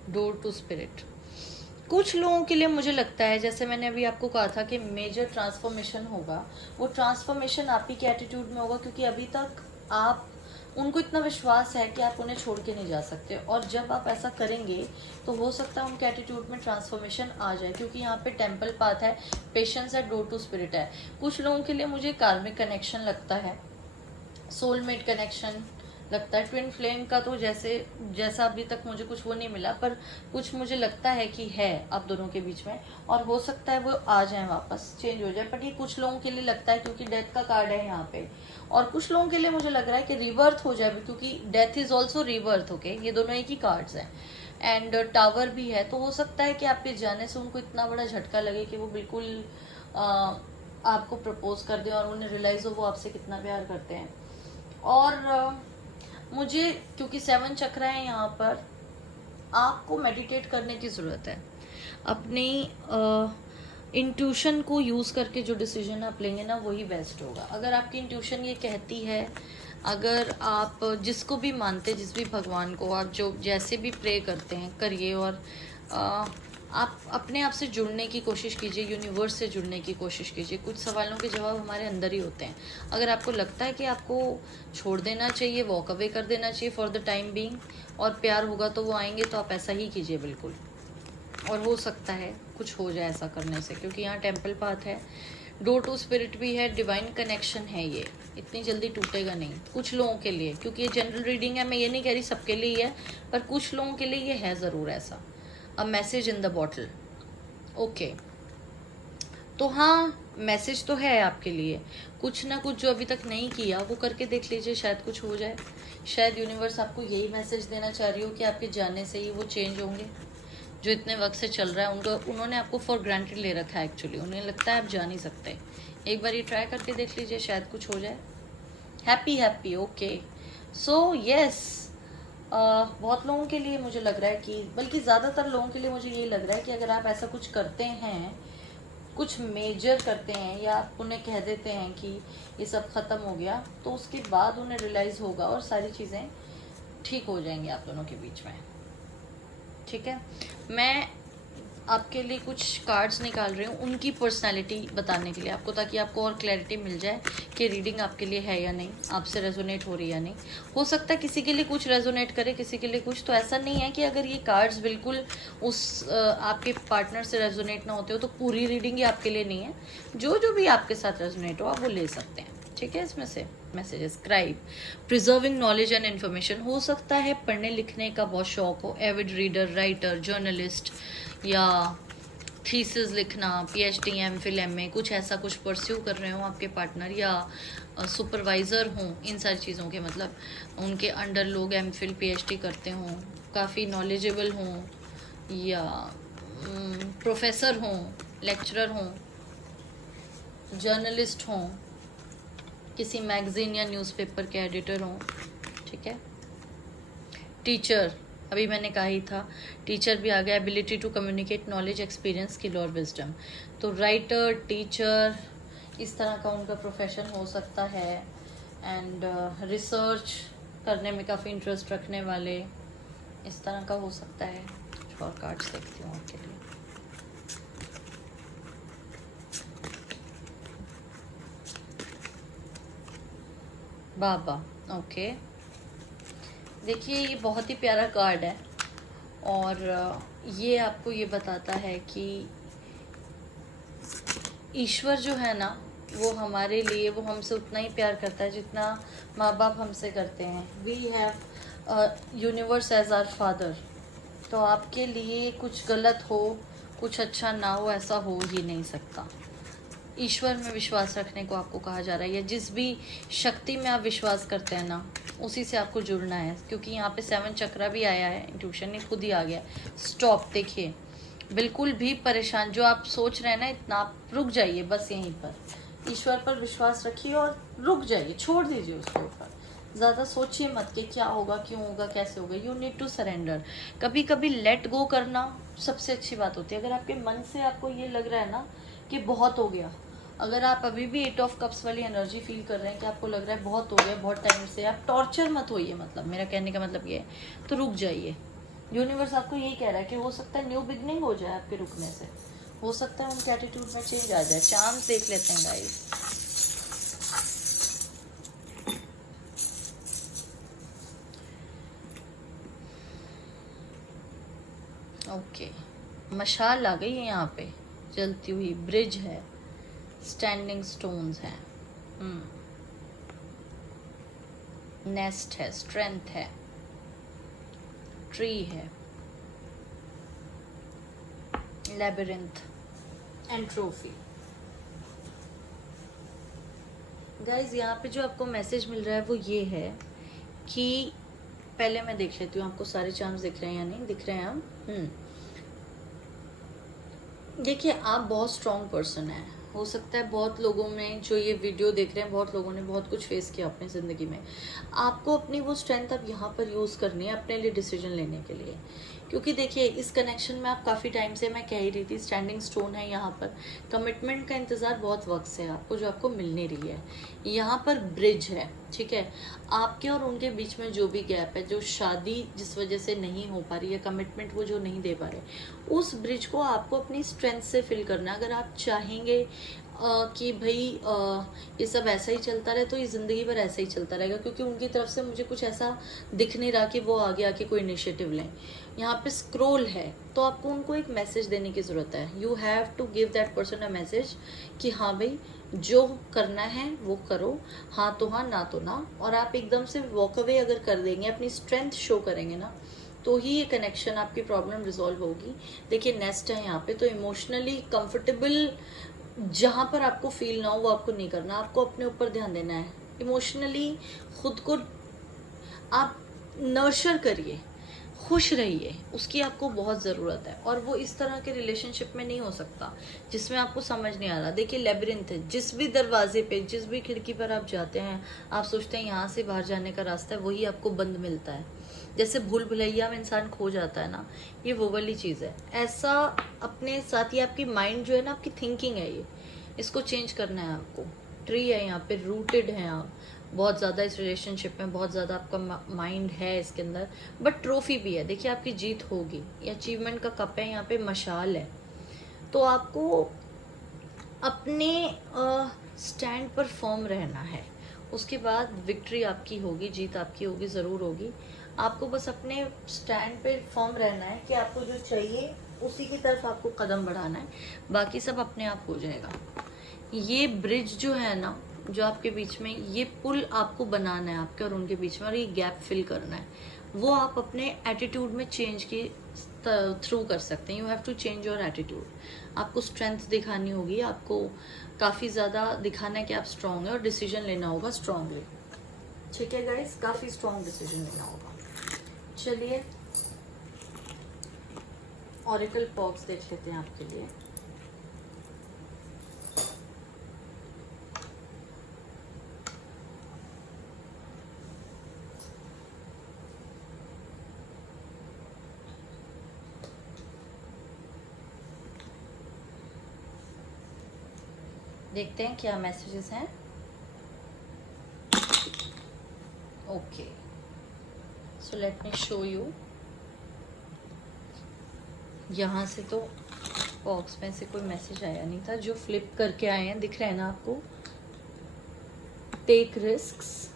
door to spirit. कुछ लोगों के लिए मुझे लगता है, जैसे मैंने अभी आपको कहा था कि मेजर ट्रांसफॉर्मेशन होगा, वो ट्रांसफॉर्मेशन आप ही के एटीट्यूड में होगा, क्योंकि अभी तक आप उनको इतना विश्वास है कि आप उन्हें छोड़ के नहीं जा सकते, और जब आप ऐसा करेंगे तो हो सकता है उनके एटीट्यूड में ट्रांसफॉर्मेशन आ जाए, क्योंकि यहाँ पे टेम्पल पाथ है, पेशेंस है, डोर टू स्पिरिट है। कुछ लोगों के लिए मुझे कार्मिक कनेक्शन लगता है, सोलमेट कनेक्शन लगता है। ट्विन फ्लेम का तो जैसा अभी तक मुझे कुछ वो नहीं मिला, पर कुछ मुझे लगता है कि है आप दोनों के बीच में, और हो सकता है वो आ जाए वापस, चेंज हो जाए। बट ये कुछ लोगों के लिए लगता है क्योंकि डेथ का कार्ड है यहाँ पे, और कुछ लोगों के लिए मुझे लग रहा है कि रिबर्थ हो जाए, क्योंकि death is also rebirth. Okay, ये दोनों एक ही कार्ड्स हैं, एंड टावर भी है। तो हो सकता है कि आपके जाने से उनको इतना बड़ा झटका लगे कि वो बिल्कुल आपको प्रपोज कर दें, और उन्हें रियलाइज हो वो आपसे कितना प्यार करते हैं। और मुझे क्योंकि 7 चक्र है यहाँ पर, आपको मेडिटेट करने की ज़रूरत है। अपनी इंट्यूशन को यूज़ करके जो डिसीजन आप लेंगे ना, वही बेस्ट होगा। अगर आपकी इंट्यूशन ये कहती है, अगर आप जिसको भी मानते, जिस भी भगवान को आप जो जैसे भी प्रे करते हैं करिए, और आप अपने आप से जुड़ने की कोशिश कीजिए, यूनिवर्स से जुड़ने की कोशिश कीजिए। कुछ सवालों के जवाब हमारे अंदर ही होते हैं। अगर आपको लगता है कि आपको छोड़ देना चाहिए, वॉक अवे कर देना चाहिए फॉर द टाइम बीइंग, और प्यार होगा तो वो आएंगे, तो आप ऐसा ही कीजिए बिल्कुल। और हो सकता है कुछ हो जाए ऐसा करने से, क्योंकि यहाँ टेम्पल पाथ है, डोर टू स्पिरिट भी है, डिवाइन कनेक्शन है, ये इतनी जल्दी टूटेगा नहीं कुछ लोगों के लिए। क्योंकि ये जनरल रीडिंग है, मैं ये नहीं कह रही सबके लिए ही है, पर कुछ लोगों के लिए ये है ज़रूर ऐसा। A message in the bottle. Okay, तो हाँ, मैसेज तो है आपके लिए। कुछ ना कुछ जो अभी तक नहीं किया वो करके देख लीजिए, शायद कुछ हो जाए। शायद यूनिवर्स आपको यही मैसेज देना चाह रही हो कि आपके जाने से ही वो चेंज होंगे। जो इतने वक्त से चल रहा है उन्होंने आपको फॉर ग्रांटेड ले रखा है एक्चुअली। उन्हें लगता है आप जा नहीं सकते। एक बार ये ट्राई करके देख लीजिए, शायद कुछ हो जाए। हैप्पी। ओके, सो यस, बहुत लोगों के लिए मुझे लग रहा है कि, बल्कि ज़्यादातर लोगों के लिए मुझे ये लग रहा है कि अगर आप ऐसा कुछ करते हैं, कुछ मेजर करते हैं, या आप उन्हें कह देते हैं कि ये सब ख़त्म हो गया, तो उसके बाद उन्हें रियलाइज़ होगा और सारी चीज़ें ठीक हो जाएंगी आप दोनों के बीच में। ठीक है, मैं आपके लिए कुछ कार्ड्स निकाल रही हूँ उनकी पर्सनालिटी बताने के लिए आपको, ताकि आपको और क्लैरिटी मिल जाए कि रीडिंग आपके लिए है या नहीं, आपसे रेजोनेट हो रही है या नहीं। हो सकता है किसी के लिए कुछ रेजोनेट करे, किसी के लिए कुछ। तो ऐसा नहीं है कि अगर ये कार्ड्स बिल्कुल उस आपके पार्टनर से रेजोनेट ना होते हो तो पूरी रीडिंग ही आपके लिए नहीं है। जो भी आपके साथ रेजोनेट हो आप वो ले सकते हैं। ठीक है, इसमें से messages. Scribe, preserving knowledge and information. हो सकता है पढ़ने लिखने का बहुत शौक हो, एविड रीडर, राइटर, जर्नलिस्ट, या थीसिस लिखना, पीएचडी, एमफिल, एमए, कुछ ऐसा कुछ परस्यू कर रहे हो आपके पार्टनर, या सुपरवाइज़र हों इन सारी चीज़ों के, मतलब उनके अंडर लोग एमफिल पीएचडी करते हों, काफ़ी नॉलेजेबल हों, या प्रोफेसर हों, लेक्चरर हों, जर्नलिस्ट हों, किसी मैगजीन या न्यूज़पेपर के एडिटर हों। ठीक है, टीचर, अभी मैंने कहा ही था, टीचर भी आ गया। Ability to communicate knowledge, experience, skill और विजडम। तो राइटर, टीचर, इस तरह का उनका प्रोफेशन हो सकता है। एंड रिसर्च करने में काफ़ी इंटरेस्ट रखने वाले, इस तरह का हो सकता है। कुछ और कार्ड्स देखती हूँ आपके लिए। बाबा, ओके, देखिए ये बहुत ही प्यारा कार्ड है, और ये आपको ये बताता है कि ईश्वर जो है ना, वो हमारे लिए, वो हमसे उतना ही प्यार करता है जितना माँ बाप हमसे करते हैं। We have universe as our father. तो आपके लिए कुछ गलत हो, कुछ अच्छा ना हो, ऐसा हो ही नहीं सकता। ईश्वर में विश्वास रखने को आपको कहा जा रहा है, या जिस भी शक्ति में आप विश्वास करते हैं ना, उसी से आपको जुड़ना है। क्योंकि यहाँ पे 7 चक्रा भी आया है, इंट्यूशन खुद ही आ गया। स्टॉप, देखिए बिल्कुल भी परेशान, जो आप सोच रहे हैं ना इतना, आप रुक जाइए बस यहीं पर। ईश्वर पर विश्वास रखिए और रुक जाइए, छोड़ दीजिए उसके ऊपर। ज़्यादा सोचिए मत कि क्या होगा, क्यों होगा, कैसे होगा। You need to surrender. कभी कभी लेट गो करना सबसे अच्छी बात होती है। अगर आपके मन से आपको ये लग रहा है ना कि बहुत हो गया, अगर आप अभी भी 8 ऑफ कप्स वाली एनर्जी फील कर रहे हैं कि आपको लग रहा है बहुत हो गया, बहुत टाइम से, आप टॉर्चर मत होइए। मतलब मेरा कहने का मतलब ये है, तो रुक जाइए। यूनिवर्स आपको यही कह रहा है कि हो सकता है न्यू बिगनिंग हो जाए आपके रुकने से, हो सकता है उनके एटीट्यूड में चेंज आ जाए। चांस देख लेते हैं गाइस। ओके, मशाल आ गई है यहाँ पे, जलती हुई ब्रिज है, स्टैंडिंग स्टोन्स हैं, नेस्ट है, स्ट्रेंथ है, ट्री है, लेबिरिंथ एंड ट्रॉफी। गाइज यहाँ पे जो आपको मैसेज मिल रहा है वो ये है कि पहले मैं देख लेती हूँ आपको सारे चार्म्स दिख रहे हैं या नहीं दिख रहे हैं हम। देखिए, आप बहुत स्ट्रॉन्ग पर्सन है। हो सकता है बहुत लोगों में जो ये वीडियो देख रहे हैं, बहुत लोगों ने बहुत कुछ फेस किया अपनी ज़िंदगी में। आपको अपनी वो स्ट्रेंथ अब यहाँ पर यूज़ करनी है अपने लिए डिसीजन लेने के लिए, क्योंकि देखिए इस कनेक्शन में आप काफ़ी टाइम से, मैं कह ही रही थी, स्टैंडिंग स्टोन है यहाँ पर। कमिटमेंट का इंतज़ार बहुत वक्त से है आपको, जो आपको मिल नहीं रही है। यहाँ पर ब्रिज है, ठीक है। आपके और उनके बीच में जो भी गैप है, जो शादी जिस वजह से नहीं हो पा रही है, कमिटमेंट वो जो नहीं दे पा रहे, उस ब्रिज को आपको अपनी स्ट्रेंथ से फिल करना है। अगर आप चाहेंगे कि भाई ये सब ऐसा ही चलता रहे, तो ये ज़िंदगी भर ऐसा ही चलता रहेगा, क्योंकि उनकी तरफ से मुझे कुछ ऐसा दिख नहीं रहा कि वो आगे आके कोई इनिशिएटिव लें। यहाँ पे स्क्रोल है, तो आपको उनको एक मैसेज देने की ज़रूरत है। You have to give that person a message कि हाँ भाई, जो करना है वो करो, हाँ तो हाँ, ना तो ना। और आप एकदम से वॉक अवे अगर कर देंगे, अपनी स्ट्रेंथ शो करेंगे ना, तो ही ये कनेक्शन, आपकी प्रॉब्लम रिजॉल्व होगी। देखिए नेस्ट है यहाँ पे, तो इमोशनली कंफर्टेबल जहाँ पर आपको फील ना हो वो आपको नहीं करना, आपको अपने ऊपर ध्यान देना है। इमोशनली खुद को आप नर्चर करिए, खुश रहिए, उसकी आपको बहुत ज़रूरत है। और वो इस तरह के रिलेशनशिप में नहीं हो सकता जिसमें आपको समझ नहीं आ रहा। देखिए लेबिरिंथ है, जिस भी दरवाजे पे, जिस भी खिड़की पर आप जाते हैं, आप सोचते हैं यहाँ से बाहर जाने का रास्ता है, वही आपको बंद मिलता है। जैसे भूल भुलैया में इंसान खो जाता है ना, ये वो वाली चीज़ है। ऐसा अपने साथ ही आपकी माइंड जो है ना, आपकी थिंकिंग है ये, इसको चेंज करना है आपको। ट्री है यहाँ पे, रूटेड है आप बहुत ज़्यादा इस रिलेशनशिप में, बहुत ज़्यादा आपका माइंड है इसके अंदर, बट ट्रॉफी भी है। देखिए आपकी जीत होगी, ये अचीवमेंट का कप है, यहाँ पे मशाल है। तो आपको अपने स्टैंड पर फर्म रहना है, उसके बाद विक्ट्री आपकी होगी, जीत आपकी होगी, ज़रूर होगी। आपको बस अपने स्टैंड पे फर्म रहना है कि आपको जो चाहिए उसी की तरफ आपको कदम बढ़ाना है, बाकी सब अपने आप हो जाएगा। ये ब्रिज जो है ना, जो आपके बीच में, ये पुल आपको बनाना है आपके और उनके बीच में, और ये गैप फिल करना है। वो आप अपने एटीट्यूड में चेंज के थ्रू कर सकते हैं। You have to change your attitude. आपको स्ट्रेंथ दिखानी होगी, आपको काफ़ी ज़्यादा दिखाना है कि आप स्ट्रांग है, और डिसीजन लेना होगा स्ट्रांगली। ठीक है गाइस, काफ़ी स्ट्रांग डिसीजन लेना होगा। चलिए ऑरिकल बॉक्स देख लेते हैं आपके लिए। देखते हैं क्या मैसेजेस हैं। Okay, so let me show you. यहाँ से तो बॉक्स में से कोई मैसेज आया नहीं था, जो फ्लिप करके आए हैं दिख रहे हैं ना आपको। टेक रिस्क्स,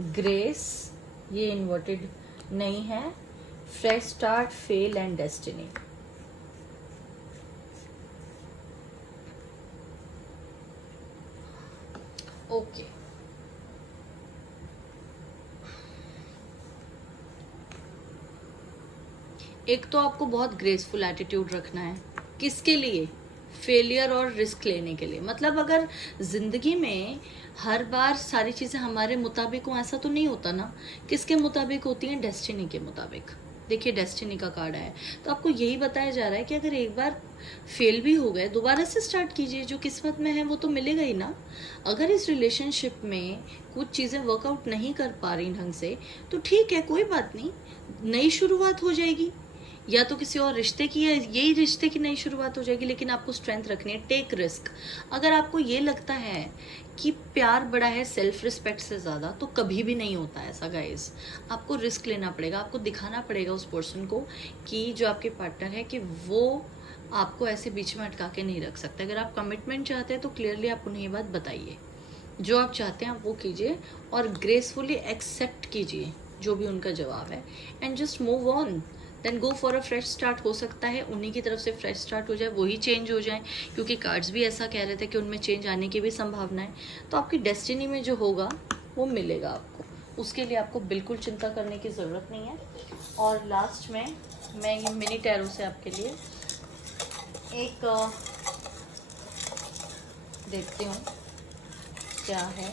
ग्रेस, ये इन्वर्टेड नहीं है, fresh start, fail and destiny. Okay, एक तो आपको बहुत ग्रेसफुल एटीट्यूड रखना है। किसके लिए? फेलियर और रिस्क लेने के लिए। मतलब अगर जिंदगी में हर बार सारी चीज़ें हमारे मुताबिक हो, ऐसा तो नहीं होता ना। किसके मुताबिक होती हैं? डेस्टिनी के मुताबिक। देखिए डेस्टिनी का कार्ड है, तो आपको यही बताया जा रहा है कि अगर एक बार फेल भी हो गए, दोबारा से स्टार्ट कीजिए। जो किस्मत में है वो तो मिलेगा ही ना। अगर इस रिलेशनशिप में कुछ चीज़ें वर्कआउट नहीं कर पा रही ढंग से, तो ठीक है, कोई बात नहीं, नई शुरुआत हो जाएगी। या तो किसी और रिश्ते की, है यही रिश्ते की नई शुरुआत हो जाएगी। लेकिन आपको स्ट्रेंथ रखनी है, टेक रिस्क। अगर आपको ये लगता है कि प्यार बड़ा है सेल्फ रिस्पेक्ट से ज़्यादा, तो कभी भी नहीं होता ऐसा गाइस। आपको रिस्क लेना पड़ेगा, आपको दिखाना पड़ेगा उस पर्सन को कि जो आपके पार्टनर है, कि वो आपको ऐसे बीच में अटका के नहीं रख सकते। अगर आप कमिटमेंट चाहते हैं तो क्लियरली आप उन्हें ये बात बताइए, जो आप चाहते हैं आप वो कीजिए, और ग्रेसफुली एक्सेप्ट कीजिए जो भी उनका जवाब है, and just move on. Then go for a fresh start. हो सकता है उन्हीं की तरफ से फ्रेश स्टार्ट हो जाए, वही चेंज हो जाए, क्योंकि कार्ड्स भी ऐसा कह रहे थे कि उनमें चेंज आने की भी संभावना है। तो आपकी डेस्टिनी में जो होगा वो मिलेगा आपको, उसके लिए आपको बिल्कुल चिंता करने की ज़रूरत नहीं है। और लास्ट में मैं ये मिनी टैरो से आपके लिए एक देखती हूँ क्या है,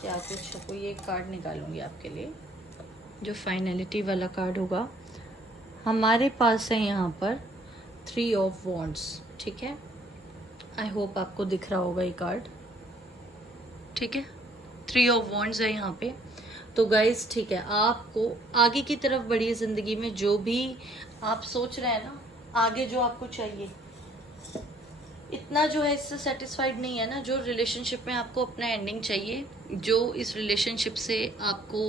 क्या कुछ कोई एक कार्ड निकालूंगी आपके लिए जो फाइनलिटी वाला कार्ड होगा। हमारे पास है यहाँ पर 3 ऑफ वॉन्ड्स, ठीक है। आई होप आपको दिख रहा होगा ये कार्ड, ठीक है। 3 ऑफ वॉन्ड्स है यहाँ पे। तो गाइज ठीक है, आपको आगे की तरफ बढ़िए ज़िंदगी में, जो भी आप सोच रहे हैं ना, आगे जो आपको चाहिए, इतना जो है इससे सेटिस्फाइड नहीं है ना। जो रिलेशनशिप में आपको अपना एंडिंग चाहिए, जो इस रिलेशनशिप से आपको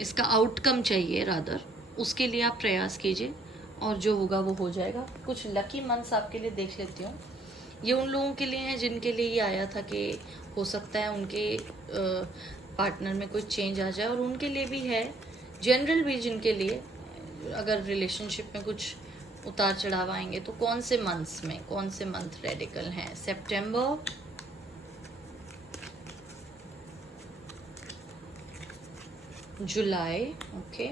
इसका आउटकम चाहिए रादर, उसके लिए आप प्रयास कीजिए और जो होगा वो हो जाएगा। कुछ लकी मंथ्स आपके लिए देख लेती हूँ। ये उन लोगों के लिए है जिनके लिए ये आया था कि हो सकता है उनके पार्टनर में कोई चेंज आ जाए, और उनके लिए भी है, जनरल भी जिनके लिए अगर रिलेशनशिप में कुछ उतार चढ़ाव आएंगे। तो कौन से मंथ्स में, कौन से मंथ रेडिकल हैं? सितंबर, जुलाई, ओके,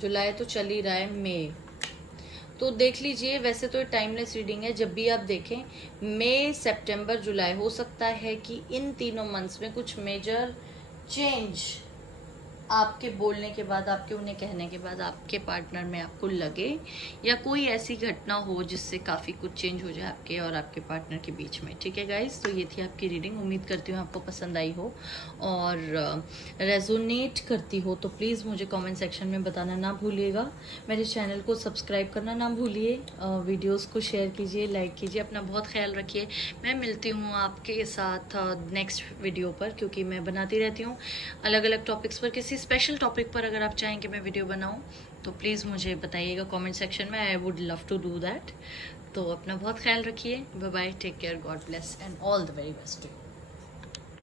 जुलाई तो चल ही रहा है, मई। तो देख लीजिए, वैसे तो टाइमलेस रीडिंग है, जब भी आप देखें मई, सितंबर, जुलाई, हो सकता है कि इन तीनों मंथ्स में कुछ मेजर चेंज आपके बोलने के बाद, आपके उन्हें कहने के बाद आपके पार्टनर में आपको लगे, या कोई ऐसी घटना हो जिससे काफ़ी कुछ चेंज हो जाए आपके और आपके पार्टनर के बीच में, ठीक है गाइस। तो ये थी आपकी रीडिंग, उम्मीद करती हूँ आपको पसंद आई हो और रेजोनेट करती हो। तो प्लीज़ मुझे कमेंट सेक्शन में बताना ना भूलिएगा। मेरे चैनल को सब्सक्राइब करना ना भूलिए, वीडियोज़ को शेयर कीजिए, लाइक कीजिए, अपना बहुत ख्याल रखिए। मैं मिलती हूँ आपके साथ नेक्स्ट वीडियो पर, क्योंकि मैं बनाती रहती हूँ अलग अलग टॉपिक्स पर। किसी स्पेशल टॉपिक पर अगर आप चाहें कि मैं वीडियो बनाऊं तो प्लीज़ मुझे बताइएगा कमेंट सेक्शन में, I would love to do that. तो अपना बहुत ख्याल रखिए, bye bye, take care, god bless and all the very best to you.